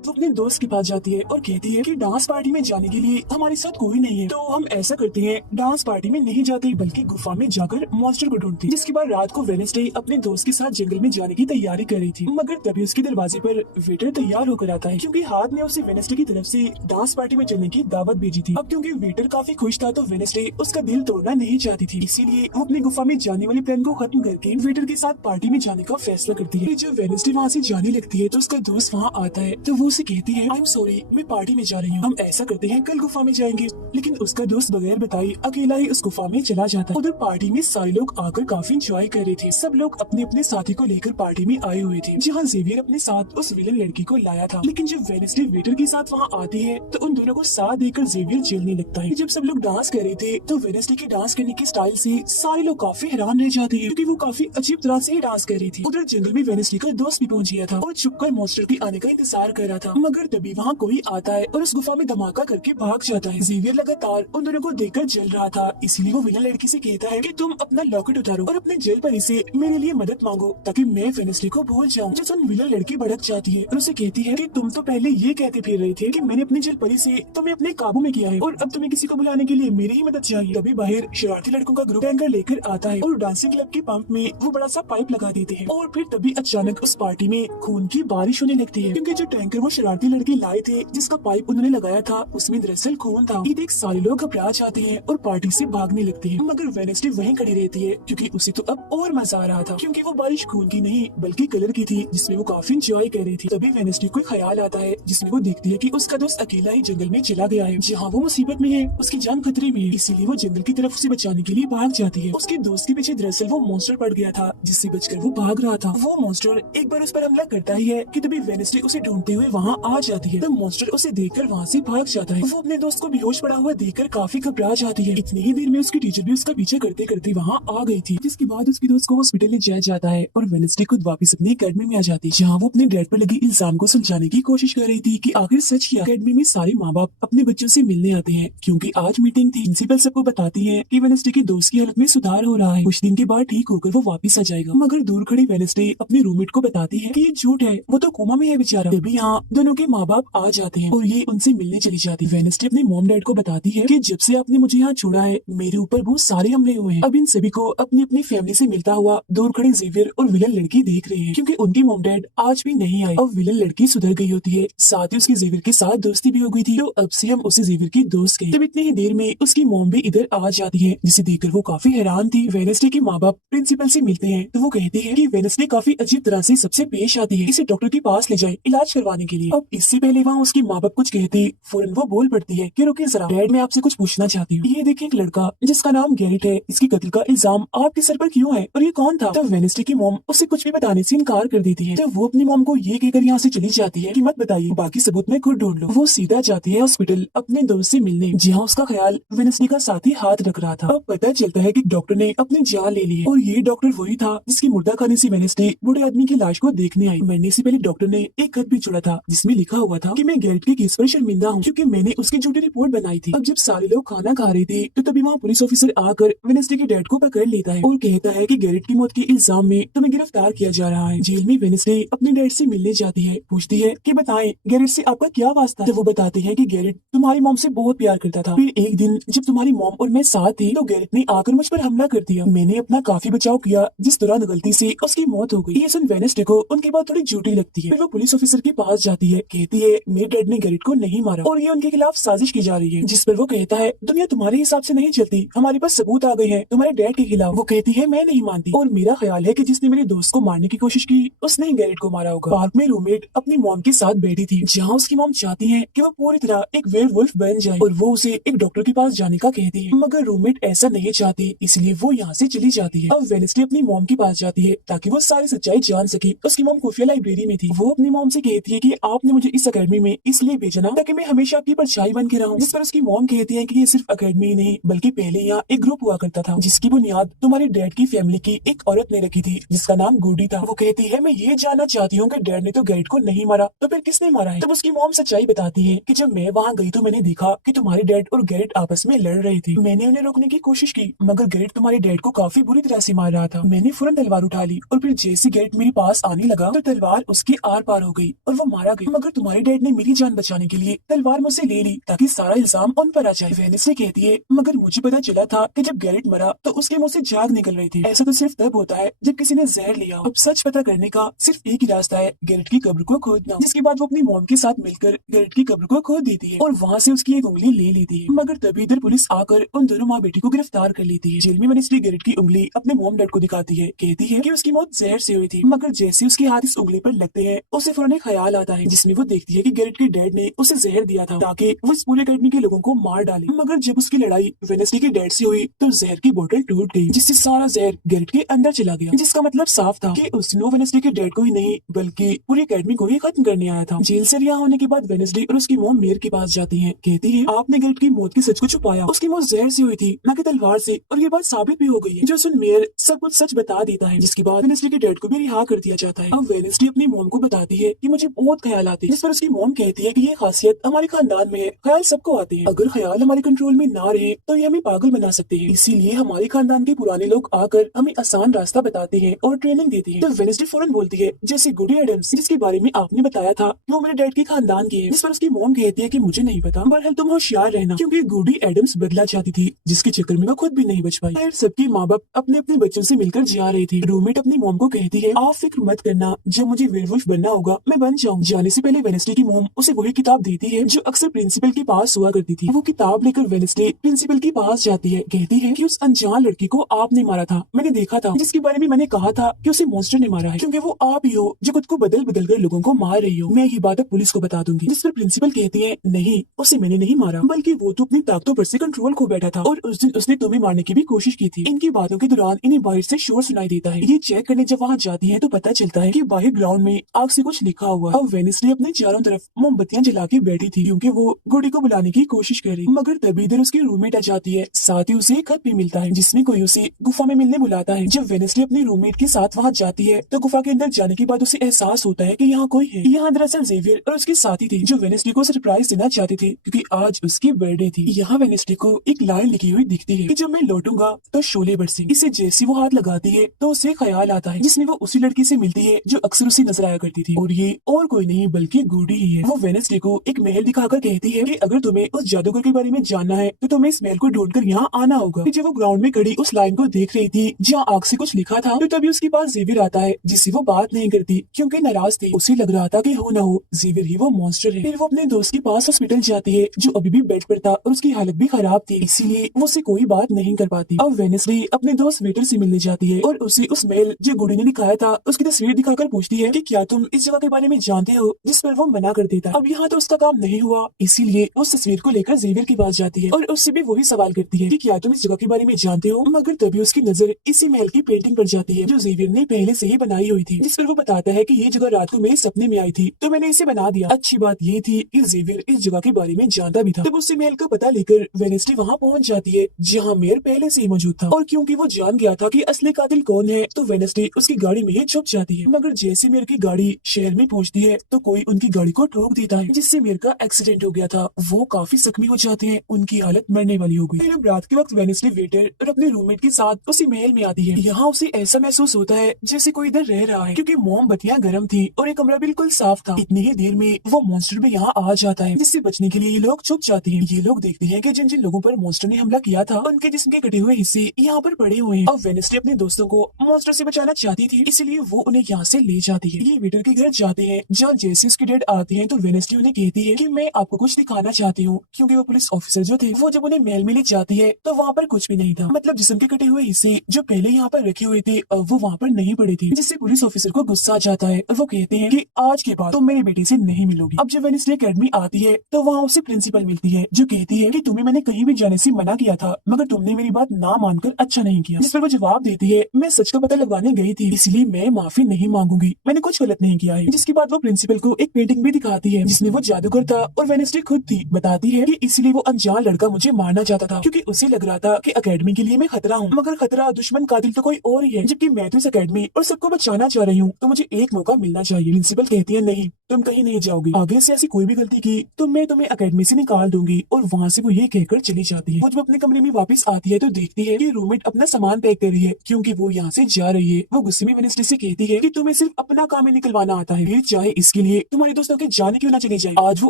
वो अपने दोस्त के पास जाती है और कहती है कि डांस पार्टी में जाने के लिए हमारे साथ कोई नहीं है, तो हम ऐसा करते हैं डांस पार्टी में नहीं जाते बल्कि गुफा में जाकर मॉन्स्टर को ढूंढते हैं। जिसके बाद रात को वेडनेसडे अपने दोस्त के साथ जंगल में जाने की तैयारी कर रही थी, मगर तभी उसके दरवाजे पर वेटर तैयार होकर आता है, क्योंकि हाथ ने उसे वेडनेसडे की तरफ से डांस पार्टी में चलने की दावत भेजी थी। अब क्योंकि वेटर काफी खुश था तो वेडनेसडे उसका दिल तोड़ना नहीं चाहती थी, इसीलिए वो अपनी गुफा में जाने वाले प्लान को खत्म करके वेटर के साथ पार्टी में जाने का फैसला करती है। जब वेडनेसडे वहाँ से जाने लगती है तो उसका दोस्त वहाँ आता है तो वो उसे कहती है, आई एम सॉरी, मैं पार्टी में जा रही हूँ, हम ऐसा करते हैं कल गुफा में जाएंगे। लेकिन उसका दोस्त बगैर बताए अकेला ही उस गुफा में चला जाता है। उधर पार्टी में सारे लोग आकर काफी एंजॉय कर रहे थे। सब लोग अपने अपने साथी को लेकर पार्टी में आए हुए थे, जहाँ जेवियर अपने साथ उस विलन लड़की को लाया था। लेकिन जब वेडनेसडे वेटर के साथ वहाँ आती है तो उन दोनों को साथ देकर जेवियर जलने लगता है। जब सब लोग डांस कर रहे थे तो वेडनेसडे के डांस करने के स्टाइल से सारे लोग काफी हैरान रह जाते हैं, क्योंकि वो काफी अजीब तरह से डांस कर रही थी। उधर जंगल में वेडनेसडे का दोस्त भी पहुंच गया था और छुपकर मॉन्स्टर के आने का इंतजार कर रहा था, मगर तभी वहाँ कोई आता है और उस गुफा में धमाका करके भाग जाता है। जेवियर लगातार उन दोनों को देखकर जल रहा था, इसलिए वो विलन लड़की से कहता है कि तुम अपना लॉकेट उतारो और अपने जेल परी से मेरे लिए मदद मांगो ताकि मैं वेडनेसडे को भूल जाऊं। जो सुन विलन लड़की भड़क जाती है और उसे कहती है कि तुम तो पहले ये कहते फिर रहे थे कि मैंने अपनी जेल परी से तुम्हें अपने काबू में किया है और अब तुम्हें किसी को बुलाने के लिए मेरी ही मदद चाहिए। तभी बाहर शरारती लड़कों का ग्रुप टैंकर लेकर आता है और डांसिंग क्लब के पंप में वो बड़ा सा पाइप लगा देते हैं और फिर तभी अचानक उस पार्टी में खून की बारिश होने लगती है, क्योंकि जो टैंकर वो वो शरारती लड़के लाए थे जिसका पाइप उन्होंने लगाया था उसमें दरअसल खून था। ये देख सारे लोग घबरा जाते हैं और पार्टी से भागने लगते हैं, मगर वेडनेसडे वहीं खड़ी रहती है क्योंकि उसे तो अब और मजा आ रहा था, क्योंकि वो बारिश खून की नहीं बल्कि कलर की थी जिसमें वो काफी इंजॉय कर रही थी। तभी वेडनेसडे को ख्याल आता है जिसमें वो देखती है कि उसका दोस्त अकेला ही जंगल में चला गया है, जहाँ वो मुसीबत में है, उसकी जान खतरे में है। इसीलिए वो जंगल की तरफ उसे बचाने के लिए भाग जाती है। उसके दोस्त के पीछे दरअसल वो मॉन्स्टर पड़ गया था जिससे बचकर वो भाग रहा था। वो मॉन्स्टर एक बार उस पर हमला करता ही है कि तभी वेडनेसडे उसे ढूंढते हुए वहाँ आ जाती है। तब मॉन्स्टर उसे देखकर वहाँ से भाग जाता है। वो अपने दोस्त को बेहोश पड़ा हुआ देखकर काफी घबरा जाती है। इतनी ही देर में उसकी टीचर भी उसका पीछा करते करते वहाँ आ गई थी, जिसके बाद उसके दोस्त को हॉस्पिटल ले जाया जाता है और वेडनेसडे खुद वापस अपनी एकेडमी में आ जाती है, जहाँ वो अपने डैड पर लगे इल्जाम को सुलझाने की कोशिश कर रही थी कि आखिर सच क्या। एकेडमी में सारे माँ बाप अपने बच्चों से मिलने आते हैं क्योंकि आज मीटिंग थी। प्रिंसिपल सबको बताती है कि वेडनेसडे के दोस्त की हालत में सुधार हो रहा है, कुछ दिन के बाद ठीक होकर वो वापस आ जाएगा। मगर दूर खड़ी वेडनेसडे अपने रूममेट को बताती है कि ये झूठ है, वो तो कोमा में है बेचारा। तभी यहाँ दोनों के माँ बाप आ जाते हैं और ये उनसे मिलने चली जाती है। वेडनेसडे अपने मॉम डैड को बताती है कि जब से आपने मुझे यहाँ छोड़ा है मेरे ऊपर बहुत सारे हमले हुए हैं। अब इन सभी को अपनी अपनी फैमिली से मिलता हुआ दूर खड़े जेवियर और विलन लड़की देख रहे हैं, क्योंकि उनकी मॉम डैड आज भी नहीं आए। अब विलन लड़की सुधर गई होती है, साथ ही उसकी जेवियर के साथ दोस्ती भी हो गई थी, तो अब से हम उसे जेवियर की दोस्त कहें। तब इतनी ही देर में उसकी मॉम भी इधर आ जाती है, जिसे देखकर वो काफी हैरान थी। वेडनेसडे के माँ बाप प्रिंसिपल से मिलते हैं तो वो कहते हैं कि वेडनेसडे काफी अजीब तरह से सबसे पेश आती है, इसे डॉक्टर के पास ले जाए इलाज करवाने के लिए। अब इससे पहले वहाँ उसकी माँ बाप कुछ कहते फौरन वो बोल पड़ती है कि रुकिए जरा डैड, मैं आपसे कुछ पूछना चाहती हूँ। ये देखिए एक लड़का जिसका नाम गैरेट है, इसकी कत्ल का इल्जाम आपके सर पर क्यों है और ये कौन था? तब वेडनेसडे की मॉम उसे कुछ भी बताने से इनकार कर देती है। तो वो अपनी मॉम को ये कहकर यहाँ से चली जाती है कि मत बताइए, बाकी सबूत मैं खुद ढूंढ लूं। वो सीधा जाती है हॉस्पिटल अपने दोस्त से मिलने, जहाँ उसका ख्याल वेडनेसडे का साथी हाथ रख रहा था। अब पता चलता है कि डॉक्टर ने अपनी जान ले ली है और ये डॉक्टर वही था जिसकी मुर्दा खाने से वेडनेसडे बूढ़े आदमी की लाश को देखने आई। मरने से पहले डॉक्टर ने एक खत भी छोड़ा था जिसमें लिखा हुआ था कि मैं गैरेट के केस पर शर्मिंदा हूँ क्योंकि मैंने उसकी झूठी रिपोर्ट बनाई थी। अब जब सारे लोग खाना खा रहे थे तो तभी वहाँ पुलिस ऑफिसर आकर वेडनेसडे के डैड को पकड़ लेता है और कहता है कि गैरेट की मौत के इल्जाम में तुम्हें गिरफ्तार किया जा रहा है। जेल में वेडनेसडे अपने डैड से मिलने जाती है, पूछती है कि बताएं गैरेट से आपका क्या वास्ता है। तो वो बताते हैं कि गैरेट तुम्हारी मॉम से बहुत प्यार करता था, फिर एक दिन जब तुम्हारी मॉम और मैं साथ थे तो गैरेट ने आकर मुझ पर हमला कर दिया। मैंने अपना काफी बचाव किया जिस दौरान गलती से उसकी मौत हो गई। ये सुन वेडनेसडे को उनकी बात थोड़ी झूठी लगती है। फिर वो पुलिस ऑफिसर के पास जाती है, कहती है मेरे डैड ने गैरेट को नहीं मारा और ये उनके खिलाफ साजिश की जा रही है। जिस पर वो कहता है दुनिया तुम्हारे हिसाब से नहीं चलती, हमारे पास सबूत आ गए हैं तुम्हारे डैड के खिलाफ। वो कहती है मैं नहीं मानती और मेरा ख्याल है कि जिसने मेरे दोस्त को मारने की कोशिश की उसने ही गैरेट को मारा होगा। पार्क में रूममेट अपनी मॉम के साथ बैठी थी, जहाँ उसकी मॉम चाहती है कि वो पूरी तरह एक वेयरवुल्फ बन जाए और वो उसे एक डॉक्टर के पास जाने का कहती है, मगर रूममेट ऐसा नहीं चाहती, इसलिए वो यहाँ से चली जाती है। अब वेडनेसडे अपनी मॉम के पास जाती है ताकि वो सारी सच्चाई जान सके। उसकी मॉम खुफिया लाइब्रेरी में थी। वो अपनी मॉम से कहती है कि आपने मुझे इस अकेडमी में इसलिए भेजा ना ताकि मैं हमेशा आपकी परछाई बन के रहूं। जिस पर उसकी मॉम कहती है कि ये सिर्फ अकेडमी ही नहीं बल्कि पहले यहाँ एक ग्रुप हुआ करता था जिसकी बुनियाद तुम्हारे डैड की फैमिली की एक औरत ने रखी थी जिसका नाम गुडी था। वो कहती है मैं ये जानना चाहती हूँ कि डैड ने तो गैरेट को नहीं मारा तो फिर किसने मारा है? तब उसकी मॉम सच्चाई बताती है कि जब मैं वहाँ गई तो मैंने देखा कि तुम्हारे डैड और गैरेट आपस में लड़ रहे थे। मैंने उन्हें रोकने की कोशिश की मगर गैरेट तुम्हारे डैड को काफी बुरी तरह से मार रहा था। मैंने फौरन तलवार उठा ली और फिर जैसे गैरेट मेरे पास आने लगा तो तलवार उसके आर पार हो गई और वो मारा गया। मगर तुम्हारे डैड ने मेरी जान बचाने के लिए तलवार मुझसे ले ली ताकि सारा इल्जाम उन पर आ जाए। वेडनेसडे कहती है मगर मुझे पता चला था कि जब गैरेट मरा तो उसके मुंह से झाग निकल रही थी। ऐसा तो सिर्फ तब होता है जब किसी ने जहर लिया। अब सच पता करने का सिर्फ एक ही रास्ता है, गैरेट की कब्र को खोदना। जिसके बाद वो अपनी मॉम के साथ मिलकर गैरेट की कब्र को खोद देती है और वहाँ से उसकी एक उंगली ले लेती है। मगर तभी इधर पुलिस आकर उन दोनों माँ बेटी को गिरफ्तार कर लेती है। जेल में वेडनेसडे गैरेट की उंगली अपने मॉम डैड को दिखाती है, कहती है कि उसकी मौत जहर से हुई थी। मगर जैसे उसके हाथ इस उंगली पर लगते हैं उसे फौरन एक ख्याल आता है जिसमें वो देखती है कि गैरेट के डैड ने उसे जहर दिया था ताकि वो इस पूरे अकेडमी के लोगों को मार डाले। मगर जब उसकी लड़ाई वेडनेसडे के डैड से हुई तो जहर की बोतल टूट गई जिससे सारा जहर गैरेट के अंदर चला गया, जिसका मतलब साफ था कि उसने वेडनेसडे के डैड को ही नहीं बल्कि पूरी अकेडमी को ही खत्म करने आया था। जेल से रिहा होने के बाद वेडनेसडे और उसकी मॉम मेयर के पास जाती है, कहती है आपने गैरेट की मौत के सच को छुपाया, उसकी मौत जहर से हुई थी न कि तलवार से और ये बात साबित भी हो गई है। जो सुन मेयर सब कुछ सच बता देता है जिसके बाद वेडनेसडे के डैड को भी रिहा कर दिया जाता है। अब वेडनेसडे अपनी मॉम को बताती है कि मुझे बहुत ख्याल आते हैं, जिस पर उसकी मॉम कहती है कि ये खासियत हमारे खानदान में है, ख्याल सबको आते हैं, अगर ख्याल हमारे कंट्रोल में ना रहे तो ये हमें पागल बना सकते हैं, इसीलिए हमारे खानदान के पुराने लोग आकर हमें आसान रास्ता बताते हैं और ट्रेनिंग देते हैं। तो वेडनेसडे फौरन बोलती है जैसे गुडी एडम्स जिसके बारे में आपने बताया था कि वो मेरे डैड के खानदान की है, जिस पर उसकी मॉम कहती है कि मुझे नहीं पता, बहरहाल तुम होशियार रहना, क्योंकि गुडी एडम्स बदला चाहती थी जिसके चक्कर में वो खुद भी नहीं बच पाई। फिर सबके माँ बाप अपने अपने बच्चों से मिलकर जा रहे थे। रूममेट अपनी मॉम को कहती है आप फिक्र मत करना, जब मुझे वेयरवुल्फ बनना होगा मैं बन जाऊंगी, जाने से पहले वेनेसडे की मोम उसे वही किताब देती है जो अक्सर प्रिंसिपल के पास हुआ करती थी। वो किताब लेकर वेनेसडे प्रिंसिपल के पास जाती है, कहती है कि उस अनजान लड़की को आपने मारा था, मैंने देखा था, जिसके बारे में मैंने कहा था कि उसे मॉन्स्टर ने मारा है, क्योंकि वो आप ही हो जो खुद को बदल बदल कर लोगों को मार रही हो। मैं ये बात अब पुलिस को बता दूंगी। जिस पर प्रिंसिपल कहती है, नहीं, उसे मैंने नहीं मारा, बल्कि वो तो अपनी ताकतों पर से कंट्रोल खो बैठा था और उस दिन उसने तुम्हें मारने की भी कोशिश की थी। इनकी बातों के दौरान इन्हें बाहर से शोर सुनाई देता है। ये चेक करने जब वहाँ जाती है तो पता चलता है कि बाहर ग्राउंड में आग से कुछ लिखा हुआ। अब वेनेसडे अपने चारों तरफ मोमबत्तियां जला के बैठी थी क्योंकि वो गुड़ी को बुलाने की कोशिश कर रही, मगर तभी इधर उसकी रूममेट आ जाती है। साथ ही उसे एक खत भी मिलता है जिसमें कोई उसे गुफा में मिलने बुलाता है। जब वेनेसडे अपनी रूममेट के साथ वहाँ जाती है तो गुफा के अंदर जाने के बाद उसे एहसास होता है कि यहाँ कोई है। यहाँ दरअसल जेवियर और उसके साथी थे जो वेनेसडे को सरप्राइज देना चाहते थे क्योंकि आज उसकी बर्थडे थी। यहाँ वेनेसडे को एक लाइन लिखी हुई दिखती है कि जब मैं लौटूंगा तो शोले बरसे। इसे जैसी वो हाथ लगाती है तो उसे ख्याल आता है जिसमें वो उसी लड़की से मिलती है जो अक्सर उसे नजर आया करती थी, और ये और कोई नहीं बल्कि गुडी ही है। वो वेनेसडे को एक महल दिखाकर कहती है कि अगर तुम्हें उस जादूगर के बारे में जानना है तो तुम्हें इस महल को ढूंढकर यहाँ आना होगा। जब वो ग्राउंड में खड़ी उस लाइन को देख रही थी जहाँ आग से कुछ लिखा था तो तभी उसके पास जेवियर आता है जिससे वो बात नहीं करती क्योंकि नाराज थी। उसे लग रहा था कि हो ना हो जेवियर ही वो मॉन्स्टर है। फिर वो अपने दोस्त के पास हॉस्पिटल जाती है जो अभी भी बेड पर था और उसकी हालत भी खराब थी, इसीलिए वो उससे कोई बात नहीं कर पाती। अब वेनेसडे अपने दोस्त वेटर से मिलने जाती है और उसे उस महल जो गुडी ने दिखाया था उसकी तस्वीर दिखाकर पूछती है कि क्या तुम इस जगह के बारे में जानते हो, जिस पर वो मना कर देता। अब यहाँ तो उसका काम नहीं हुआ, इसीलिए उस तस्वीर को लेकर जेवियर के पास जाती है और उससे भी वही सवाल करती है कि क्या तुम इस जगह के बारे में जानते हो, मगर तभी उसकी नजर इसी महल की पेंटिंग पर जाती है जो जेवियर ने पहले से ही बनाई हुई थी, जिस पर वो बताता है कि ये जगह रात को मेरे सपने में आई थी तो मैंने इसे बना दिया। अच्छी बात ये थी कि जेवियर इस जगह के बारे में जानता भी था। तब उससे महल का पता लेकर वेनेसडे वहाँ पहुँच जाती है जहाँ मेयर पहले से ही मौजूद था, और क्योंकि वो जान गया था कि असली कातिल कौन है तो वेनेसडे उसकी गाड़ी में ही छुप जाती है। मगर जैसे मेयर की गाड़ी शहर में पहुँचती है तो कोई उनकी गाड़ी को ठोक देता है जिससे मेयर का एक्सीडेंट हो गया था। वो काफी जख्मी हो जाते हैं, उनकी हालत मरने वाली हो गई। फिर रात के वक्त वेनेसडे वेटर और अपने रूममेट के साथ उसी महल में आती है। यहाँ उसे ऐसा महसूस होता है जैसे कोई इधर रह रहा है क्योंकि मोमबत्तियां गर्म थी और ये कमरा बिल्कुल साफ था। इतनी ही देर में वो मॉन्स्टर भी यहाँ आ जाता है जिससे बचने के लिए ये लोग छुप जाते हैं। ये लोग देखते हैं कि जिन जिन लोगों पर मॉन्स्टर ने हमला किया था उनके जिस्म के कटे हुए हिस्से यहाँ पर पड़े हुए हैं। अब वेनेसडे अपने दोस्तों को मॉन्स्टर से बचाना चाहती थी, इसलिए वो उन्हें यहाँ से ले जाती है। ये वेटर के घर जाते हैं जहाँ जैसे उसके डैड आते हैं तो वेनेसडे उन्हें कहती है कि मैं आपको कुछ दिखाना चाहती हूँ, क्योंकि वो पुलिस ऑफिसर जो थे वो जब उन्हें महल में ले जाती है तो वहाँ पर कुछ भी नहीं था। मतलब जिस्म के कटे हुए हिस्से जो पहले यहाँ पर रखे हुए थे वो वहाँ पर नहीं पड़े थे, जिससे पुलिस ऑफिसर को गुस्सा आ जाता है और वो कहते हैं कि आज के बाद तुम मेरे बेटे से नहीं मिलोगी। अब जब वेनेसडे अकेडमी आती है तो वहाँ उसे प्रिंसिपल मिलती है जो कहती है कि तुम्हें मैंने कहीं भी जाने से मना किया था मगर तुमने मेरी बात ना मानकर अच्छा नहीं किया। जिस पर वो जवाब देती है, मैं सच का पता लगवाने गई थी इसलिए मैं माफी नहीं मांगूंगी, मैंने कुछ गलत नहीं किया है। जिसके बाद वो प्रिंसिपल को एक पेंटिंग भी दिखाती है जिसमें वो जादूगर था और वेनेसडे खुद थी। बताती है कि इसलिए वो अनजान लड़का मुझे मारना चाहता था क्योंकि उसे लग रहा था कि अकेडमी के लिए मैं खतरा हूँ, मगर खतरा दुश्मन कातिल तो कोई और ही है, जबकि मैं तो इस अकेडमी और सबको बचाना चाह रही हूँ तो मुझे एक मौका मिलना चाहिए। प्रिंसिपल कहती है, नहीं, तुम कहीं नहीं जाओगी, आगे से ऐसी कोई भी गलती की तो मैं तुम्हें अकेडमी से निकाल दूंगी। और वहाँ से वो ये कहकर चली जाती है। वो जब अपने कमरे में वापस आती है तो देखती है कि रूममेट अपना सामान पैक कर रही है क्योंकि वो यहाँ से जा रही है। वो गुस्से में वेनेसडे से कहती है कि तुम्हें सिर्फ अपना काम ही निकलवाना आता है, फिर चाहे इसके लिए तुम्हारे दोस्तों के जाने क्यों ना चले जाए, आज वो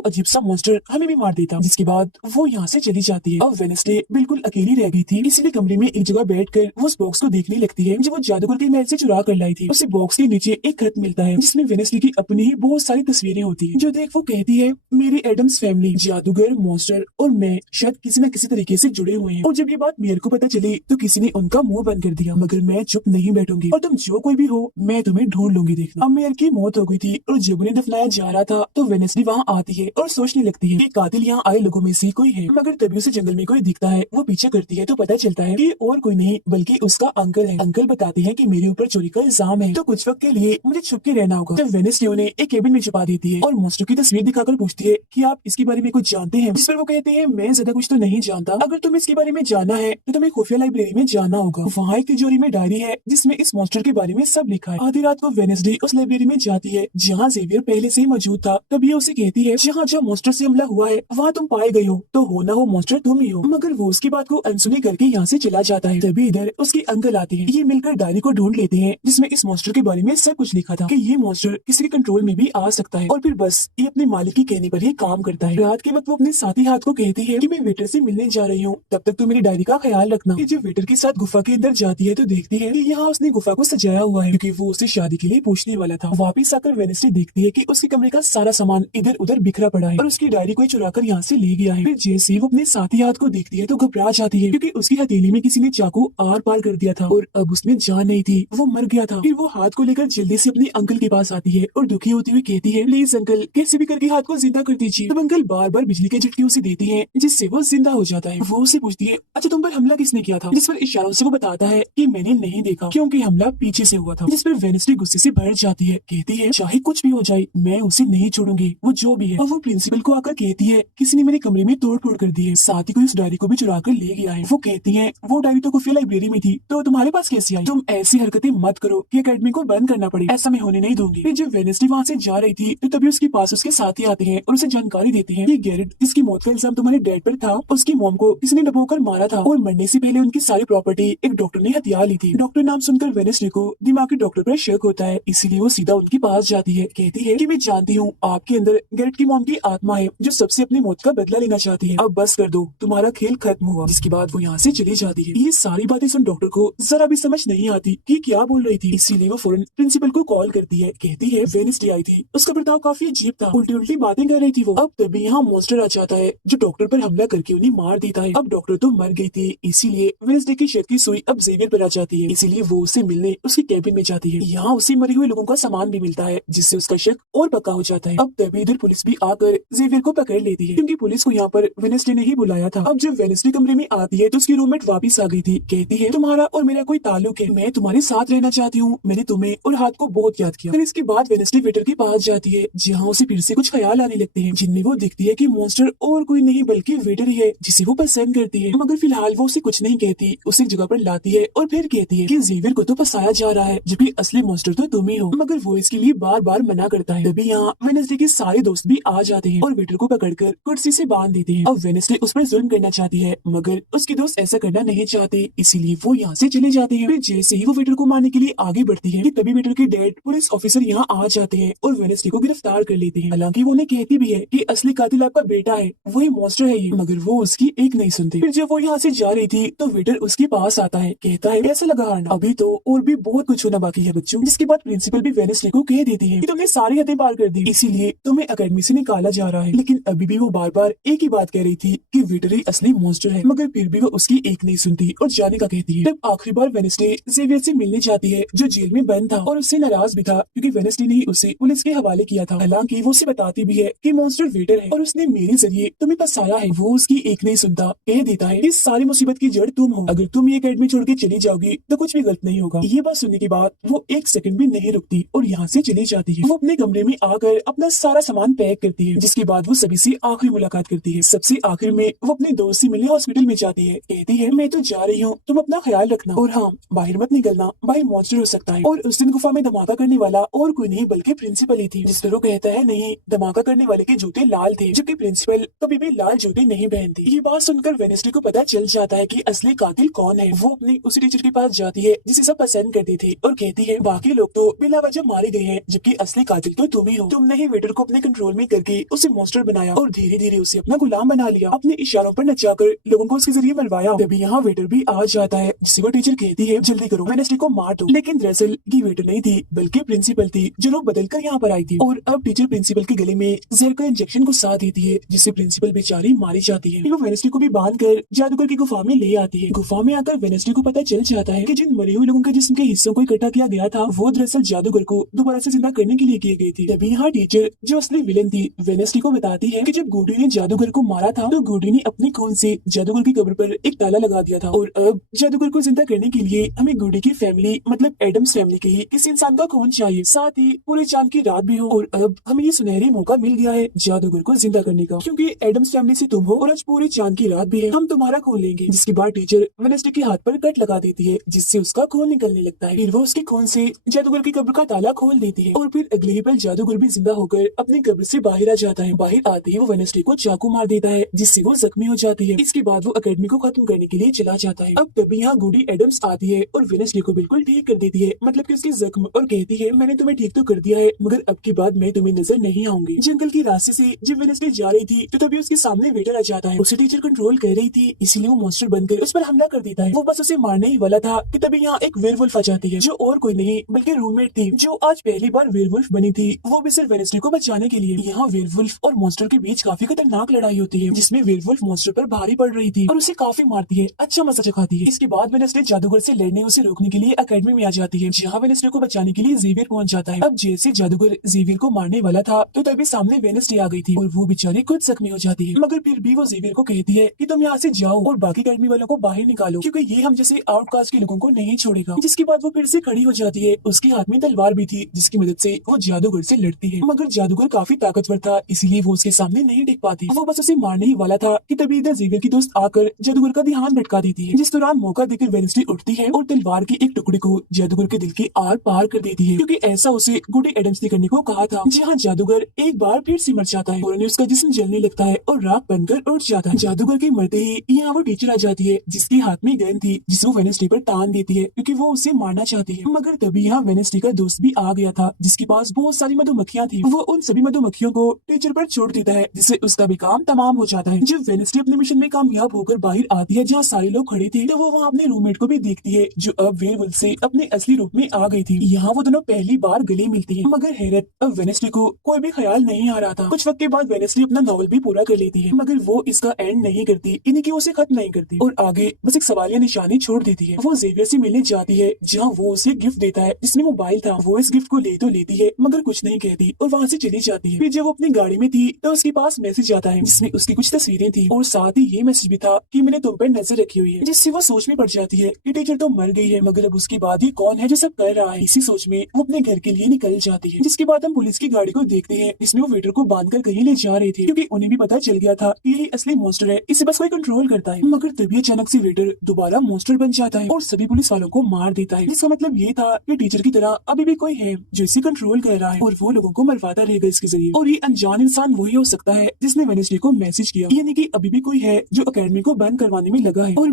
अजीब सा मॉन्स्टर हमें भी मार देता। जिसके बाद वो यहाँ से चली जाती है। अब वेनेसडे बिल्कुल अकेली रह गई थी, इसलिए कमरे में एक जगह बैठकर वो उस बॉक्स को देखने लगती है जो वो जादूगर के महल से चुरा कर लाई थी। उसे बॉक्स के नीचे एक खत मिलता है जिसमें वेनेसडे की अपनी ही बहुत सारी तस्वीरें होती है। जो देख वो कहती है, मेरी एडम्स फैमिली, जादूगर, मॉन्स्टर और मैं शायद किसी न किसी तरीके से जुड़े हुए हैं। और जब ये बात मेयर को पता चली तो किसी ने उनका मुंह बंद कर दिया, मगर मैं चुप नहीं बैठूंगी और तुम जो कोई भी हो मैं तुम्हें ढूंढ लूंगी। देखना, अब मेयर की मौत हो गई थी और जब उन्हें दफनाया जा रहा था तो वेनेसडे वहाँ आती है और सोचने लगती है कि कातिल यहाँ आए लोगों में से कोई है, मगर तभी उसे जंगल में कोई दिखता है। वो पीछे करती है तो पता चलता है कि और कोई नहीं बल्कि उसका अंकल है। अंकल बताते हैं कि मेरे ऊपर चोरी का इल्जाम है तो कुछ वक्त के लिए मुझे छुप के रहना होगा। जब वेनेसडे उन्हें एक केबिन में छुपा देती है और मॉन्स्टर की तस्वीर दिखाकर पूछती है कि आप इसके बारे में कुछ जानते हैं, जिस पर वो कहते हैं, मैं ज्यादा कुछ तो नहीं जानता, अगर तुम्हें इसके बारे में जानना है तो तुम्हें खुफिया लाइब्रेरी में जाना होगा। वहाँ एक तिजोरी में डायरी है जिसमें इस मॉन्स्टर के बारे में सब लिखा है। आधी रात को वेनेसडे उस लाइब्रेरी में जाती है जहाँ जेवियर पहले से ही मौजूद था। तब ये उसे कहती है, जहाँ जहाँ मॉन्स्टर से हमला हुआ है वहाँ तुम पाए गए हो तो हो ना हो मॉन्स्टर तुम ही हो। मगर वो उसकी बात को अनसुनी करके यहाँ से चला जाता है। तभी इधर उसके अंकल आते हैं। ये मिलकर डायरी को ढूंढ लेते हैं जिसमें इस मॉन्स्टर के बारे में सब कुछ लिखा था कि ये मॉन्स्टर किसी के कंट्रोल में भी आ सकता है और फिर बस ये अपने मालिक के कहने पर ही काम करता है। रात के वक्त वो अपने साथी हाथ को कहती है कि मैं वेटर से मिलने जा रही हूँ, तब तक तो मेरी डायरी का ख्याल रखना। ये जब वेटर के साथ गुफा के अंदर जाती है तो देखती है कि यहाँ उसने गुफा को सजाया हुआ है क्योंकि वो उसे शादी के लिए पूछने वाला था। वापिस आकर वेनेसडे देखती है कि उसके कमरे का सारा सामान इधर उधर बिखरा पड़ा है और उसकी डायरी कोई चुरा कर यहाँ से ले गया है। फिर जैसे ही वो अपने साथी हाथ को देखती है तो घबरा जाती है, क्योंकि उसकी हथेली में किसी ने चाकू आर पार कर दिया था और अब उसमें जान नहीं थी, वो मर गया था। फिर वो हाथ को लेकर जल्दी से अपने अंकल के पास आती है और दुखी होती हुई कहती है, प्लीज अंकल, कैसे भी करके हाथ को जिंदा कर दीजिए। तब अंकल बार बार बिजली के झटके उसे देते हैं, जिससे वो जिंदा हो जाता है। वो उसे पूछती है, अच्छा तुम पर हमला किसने किया था? जिस पर इशारों से वो बताता है कि मैंने नहीं देखा, क्योंकि हमला पीछे से हुआ था। जिस पर वेडनेसडे गुस्से से भर जाती है, कहती है, चाहे कुछ भी हो जाए मैं उसे नहीं छोड़ूंगी, वो जो भी है। और वो प्रिंसिपल को आकर कहती है, किसी ने मेरे कमरे में तोड़ फोड़ कर दी है, साथ ही कोई उस डायरी को भी चुरा कर ले गया है। वो कहती है, वो डायरी तो खुफिया लाइब्रेरी में थी, तो तुम्हारे पास कैसे आई? तुम ऐसी हरकतें मत करो कि एकेडमी को बंद करना पड़े, ऐसा मैं होने नहीं दूंगी। फिर जब वेडनेसडे वहाँ से जा रही थी तो तभी उसके पास उसके साथी आते हैं और उसे जानकारी देते हैं कि गैरेट, जिसकी मौत का इल्जाम तुम्हारे डैड पर था, उसकी मॉम को किसी ने डबोकर मारा था और मरने से पहले उनकी सारी प्रॉपर्टी एक डॉक्टर ने हथिया ली थी। डॉक्टर नाम सुनकर वेडनेसडे को दिमागी डॉक्टर पर शक होता है, इसीलिए वो सीधा उनके पास जाती है। कहती है कि मैं जानती हूँ आपके अंदर गैरेट की मॉम की आत्मा है जो सबसे अपनी मौत का बदला लेना चाहती है, अब बस कर दो, तुम्हारा खेल खत्म हुआ। जिसके बाद वो यहाँ से चली जाती है। ये सारी बातें सुन डॉक्टर को जरा भी समझ नहीं आती कि क्या बोल रही थी, इसीलिए वो फौरन प्रिंसिपल को कॉल करती है। कहती है, वेडनेसडे आई थी, उसका बर्ताव काफी अजीब था, उल्टी उल्टी बातें कर रही थी वो। अब तभी यहाँ मॉन्स्टर आ जाता है जो डॉक्टर पर हमला करके उन्हें मार देता है। अब डॉक्टर तो मर गई थी, इसीलिए वेडनेसडे की शक की सुई अब जेवियर पर आ जाती है, इसीलिए वो उसे मिलने उसके कैबिन में जाती है। यहाँ उसे मरे हुए लोगों का सामान भी मिलता है, जिससे उसका शक और पक्का हो जाता है। अब तभी इधर पुलिस भी आकर जेवियर को पकड़ लेती है, क्योंकि पुलिस को यहाँ पर वेडनेसडे ने ही बुलाया था। अब जब वेडनेसडे कमरे में आती है तो उसकी रूममेट वापिस आ गई थी। कहती है, तुम्हारा और मेरा कोई ताल्लुक है, मैं तुम्हारे साथ रहना चाहती हूँ, मैंने तुम्हें और हाथ को बहुत याद किया। फिर इसके बाद वेडनेसडे वेटर के पास जाती है, जहाँ उसे फिर से कुछ ख्याल आने लगते हैं, जिनमें वो दिखती है कि मॉन्स्टर और कोई नहीं बल्कि वेटर ही है, जिसे वो पसंद करती है। मगर फिलहाल वो उसे कुछ नहीं कहती, उसे एक जगह पर लाती है और फिर कहती है कि जेवियर को तो फंसाया जा रहा है, जबकि असली मॉन्स्टर तो तुम ही हो। मगर वो इसके लिए बार बार मना करता है। तभी यहाँ वेडनेसडे के सारे दोस्त भी आ जाते हैं और वेटर को पकड़कर कुर्सी से बांध देते हैं। अब वेडनेसडे उस पर जुल्म करना चाहती है, मगर उसके दोस्त ऐसा करना नहीं चाहते, इसीलिए वो यहाँ से चले जाते हैं। फिर जैसे ही वो वेटर को मारने के लिए आगे बढ़ती है कि तभी वेटर के डैड पुलिस ऑफिसर यहाँ आ जाते हैं और वेडनेसडे को गिरफ्तार कर लेते हैं। हालांकि वो उन्हें कहती भी है कि असली कातिल आपका बेटा है, वही मॉन्स्टर है ये, मगर वो उसकी एक नहीं सुनते। फिर जब वो यहाँ से जा रही थी तो वेटर उसके पास आता है, कहता है, कैसा लगा हारना? अभी तो और भी बहुत कुछ होना बाकी है बच्चों। जिसके बाद प्रिंसिपल भी वेडनेसडे को कह देती है कि तुमने सारी हदें पार कर दी, इसीलिए तुम्हें अकेडमी से निकाला जा रहा है। लेकिन अभी भी वो बार बार एक ही बात कह रही थी कि वेटर ही असली मॉन्स्टर है, मगर फिर भी वो उसकी एक नहीं सुनती और जाने का कहती है। तब आखिरी बार वेडनेसडे जेवियर से मिलने जाती है, जो जेल में बंद था और उससे नाराज भी था, क्योंकि वेडनेसडे ने ही उसे पुलिस के हवाले किया था। हालांकि वो उसे बताती भी है कि मॉन्स्टर वेटर है और उसने मेरे जरिए तुम्हें फंसाया है। वो उसकी एक नहीं सुनता, कह देता है कि सारी मुसीबत की जड़ तुम हो, अगर तुम ये एकेडमी छोड़ के चली जाओगी तो कुछ भी गलत नहीं होगा। ये बात सुनने के बाद वो एक सेकंड भी नहीं रुकती और यहाँ से चली जाती है। वो अपने कमरे में आकर अपना सारा सामान पैक करती है, जिसके बाद वो सभी से आखिरी मुलाकात करती है। सबसे आखिर में वो अपने दोस्त से मिलने हॉस्पिटल में जाती है। कहती है, मैं तो जा रही हूँ, तुम अपना ख्याल रखना और हाँ, बाहर मत निकलना, बाहर मॉन्स्टर हो सकता है। और उस दिन गुफा में धमाका करने वाला और कोई नहीं बल्कि प्रिंसिपल ही थी। जिस पर वो कहता है, नहीं, धमाका करने वाले के जूते लाल थे, जबकि प्रिंसिपल कभी भी लाल जूते नहीं पहनती। ये बात सुनकर वेडनेसडे को पता चल जाता है कि असली कातिल कौन है। वो अपनी उसी टीचर के पास जाती है जिसे सब पसंद करती थी और कहती है, बाकी लोग तो बिला वजह मारे गए हैं, जबकि असली कातिल तो तुम ही हो। तुमने ही वेटर को अपने कंट्रोल में करके उसे मॉन्स्टर बनाया और धीरे धीरे उसे अपना गुलाम बना लिया, अपने इशारों पर नचाकर लोगों को उसके जरिए मरवाया। तभी यहाँ वेटर भी आ जाता है, जिसे वो टीचर कहती है, जल्दी करो, वेडनेसडे को मार दो। लेकिन दरअसल ये वेटर नहीं थी बल्कि प्रिंसिपल थी, जो लोग बदल कर यहाँ पर आई थी। और अब टीचर प्रिंसिपल के गले में जहर का इंजेक्शन घुसा देती है, जिससे प्रिंसिपल बेचारी मारी जाती है। वो वेडनेसडे को भी बांध कर जादूगर की गुफा में ले आती है। गुफा में आकर वेडनेसडे को पता चल जाता है कि जिन मरे हुए लोगों के जिस्म के हिस्सों को इकट्ठा किया गया था, वो दरअसल जादूगर को दोबारा से जिंदा करने के लिए किए गए थे। तभी यहाँ टीचर, जो असली विलेन थी, वेडनेसडे को बताती है कि जब गुडी ने जादूगर को मारा था तो गुडी ने अपने खून से जादूगर की कब्र पर एक ताला लगा दिया था, और अब जादूगर को जिंदा करने के लिए हमें गुडी की फैमिली मतलब एडम्स फैमिली के ही किसी इंसान का खून चाहिए, साथ ही पूरे चांद की रात भी हो। और अब हमें ये सुनहरी मौका मिल गया है जादूगर को जिंदा करने का, क्योंकि एडम्स फैमिली से तुम हो और आज पूरे चांद की रात भी है, हम तुम्हारा खून लेंगे। जिसके बाद टीचर वेडनेसडे के हाथ पर कट लगा देती है, जिससे उसका खून निकलने लगता है। फिर वो उसके खून से जादूगर की कब्र का ताला खोल देती है और फिर अगले ही पल जादूगर भी जिंदा होकर अपनी कब्र से बाहर आ जाता है। बाहर आते ही वो वेडनेसडे को चाकू मार देता है, जिससे वो जख्मी हो जाती है। इसके बाद वो एकेडमी को खत्म करने के लिए चला जाता है। अब तभी यहाँ गुडी एडम्स आती है और वेडनेसडे को बिल्कुल ठीक कर देती है, मतलब कि उसकी जख्म, और कहती है, मैंने तुम्हें ठीक तो कर दिया है, मगर अब की बाद मैं तुम्हें नजर नहीं आऊंगी। जंगल की रास्ते से जब वेडनेसडे जा रही थी तो तभी उसके सामने वेटर आ जाता है। उसे टीचर कंट्रोल कर रही थी, इसीलिए वो मॉन्स्टर बनकर उस पर हमला कर देता है। वो बस उसे मारने ही वाला था कि तभी यहाँ एक वेयरवुल्फ आ जाती है, जो और कोई नहीं बल्कि रूममेट थी, जो आज पहली बार वेयरवुल्फ बनी थी वो भी सिर्फ वेडनेसडे को बचाने के लिए। यहाँ वेयरवुल्फ और मॉन्स्टर के बीच काफी खतरनाक लड़ाई होती है, जिसमें वेयरवुल्फ मॉन्स्टर पर भारी पड़ रही थी और उसे काफी मारती है, अच्छा मजा चखाती है। इसके बाद वेडनेसडे जादूगर से लड़ने उसे रोकने के लिए अकेडमी में आ जाती है, जहाँ वेडनेसडे को बचाने के लिए जेवियर पहुंच जाता है। अब जैसे जादूगर जेवियर को मारने वाला था तो तभी सामने वेडनेसडे आ गई थी और वो बेचारी खुद जख्मी हो जाती है, मगर फिर भी वो जेवियर को कहती है कि तुम यहाँ से जाओ और बाकी अकेडमी वालों को बाहर निकालो, क्योंकि ये हम जैसे आउटकास्ट के लोगों को नहीं छोड़ेगा। जिसके बाद वो फिर से खड़ी हो जाती है, उसके हाथ में तलवार भी थी, जिसकी मदद से वो जादूगर से लड़ती है, मगर जादूगर काफी ताकतवर था, इसीलिए वो उसके सामने नहीं टिक पाती। वो बस उसे मारने ही वाला था कि तभी इधर जेवियर की दोस्त आकर जादूगर का ध्यान भटका देती है, जिस दौरान मौका देकर वेडनेसडे उठती है और तलवार के एक टुकड़े को जादूगर के दिल के आर पार कर देती है, क्योंकि ऐसा उसे गुडी एडम्स ने करने को कहा था। जहाँ जादूगर एक बार फिर से मर जाता है और उसका जिस्म जलने लगता है और राख बनकर उठ जाता है। जादूगर के मरते ही यहाँ वो टीचर आ जाती है, जिसके हाथ में गन थी, जिसे वो वेडनेसडे पर तान देती है, क्योंकि वो उसे मारना चाहती है। मगर तभी यहाँ वेडनेसडे का दोस्त भी आ गया था, जिसके पास बहुत सारी मधुमक्खियां थी। वो उन सभी मधुमक्खियों को टीचर पर छोड़ देता है, जिससे उसका भी काम तमाम हो जाता है। जब वेडनेसडे अपने मिशन में कामयाब होकर बाहर आती है, जहाँ सारे लोग खड़े थे, तो वो वहाँ अपने रूममेट को भी देखती है, जो अब वेयरवुल्फ से अपने असली रूप में आ गई थी। यहाँ वो दोनों पहली बार गले मिलती है, मगर हैरत, अब वेडनेसडे को कोई भी ख्याल नहीं आ रहा था। कुछ वक्त के बाद वेडनेसडे अपना नॉवल भी पूरा कर लेती है, मगर वो इसका एंड नहीं करती, यानी कि उसे खत्म नहीं करती और आगे बस एक सवालिया निशानी छोड़ देती है। वो जेवियर से मिलने जाती है, जहाँ वो उसे गिफ्ट देता है जिसमें मोबाइल था। वो इस गिफ्ट को ले तो लेती है, मगर कुछ नहीं कहती और वहाँ से चली जाती है। फिर जब वो अपनी गाड़ी में थी तो उसके पास मैसेज आता है, जिसमें उसकी कुछ तस्वीरें थी और साथ ही ये मैसेज भी था कि मैंने तुम पर नजर रखी हुई है, जिससे वो सोच में पड़ जाती है कि टीचर तो मर गई है, मगर अब उसके बाद ही कौन है जो सब कर रहा है। इसी सोच में वो अपने घर के लिए निकल जाती है। जिसके बाद हम पुलिस की गाड़ी को देखते हैं, जिसमें वो वेटर को बांधकर कहीं ले जा रहे थे, क्योंकि उन्हें भी पता चल गया था कि यही असली मॉन्स्टर है, इसे बस कोई कंट्रोल करता है। मगर तभी अचानक से वेटर दोबारा मॉन्स्टर बन जाता है और सभी पुलिस वालों को मार देता है। इसका मतलब ये था कि टीचर की तरह अभी भी कोई है जो इसे कंट्रोल कर रहा है और वो लोगों को मरवाता रहेगा इसके जरिए। और ये अनजान इंसान वही हो सकता है जिसने वेडनेसडे को मैसेज किया, यानी कि अभी भी कोई है जो अकेडमी को बंद करवाने में लगा है। और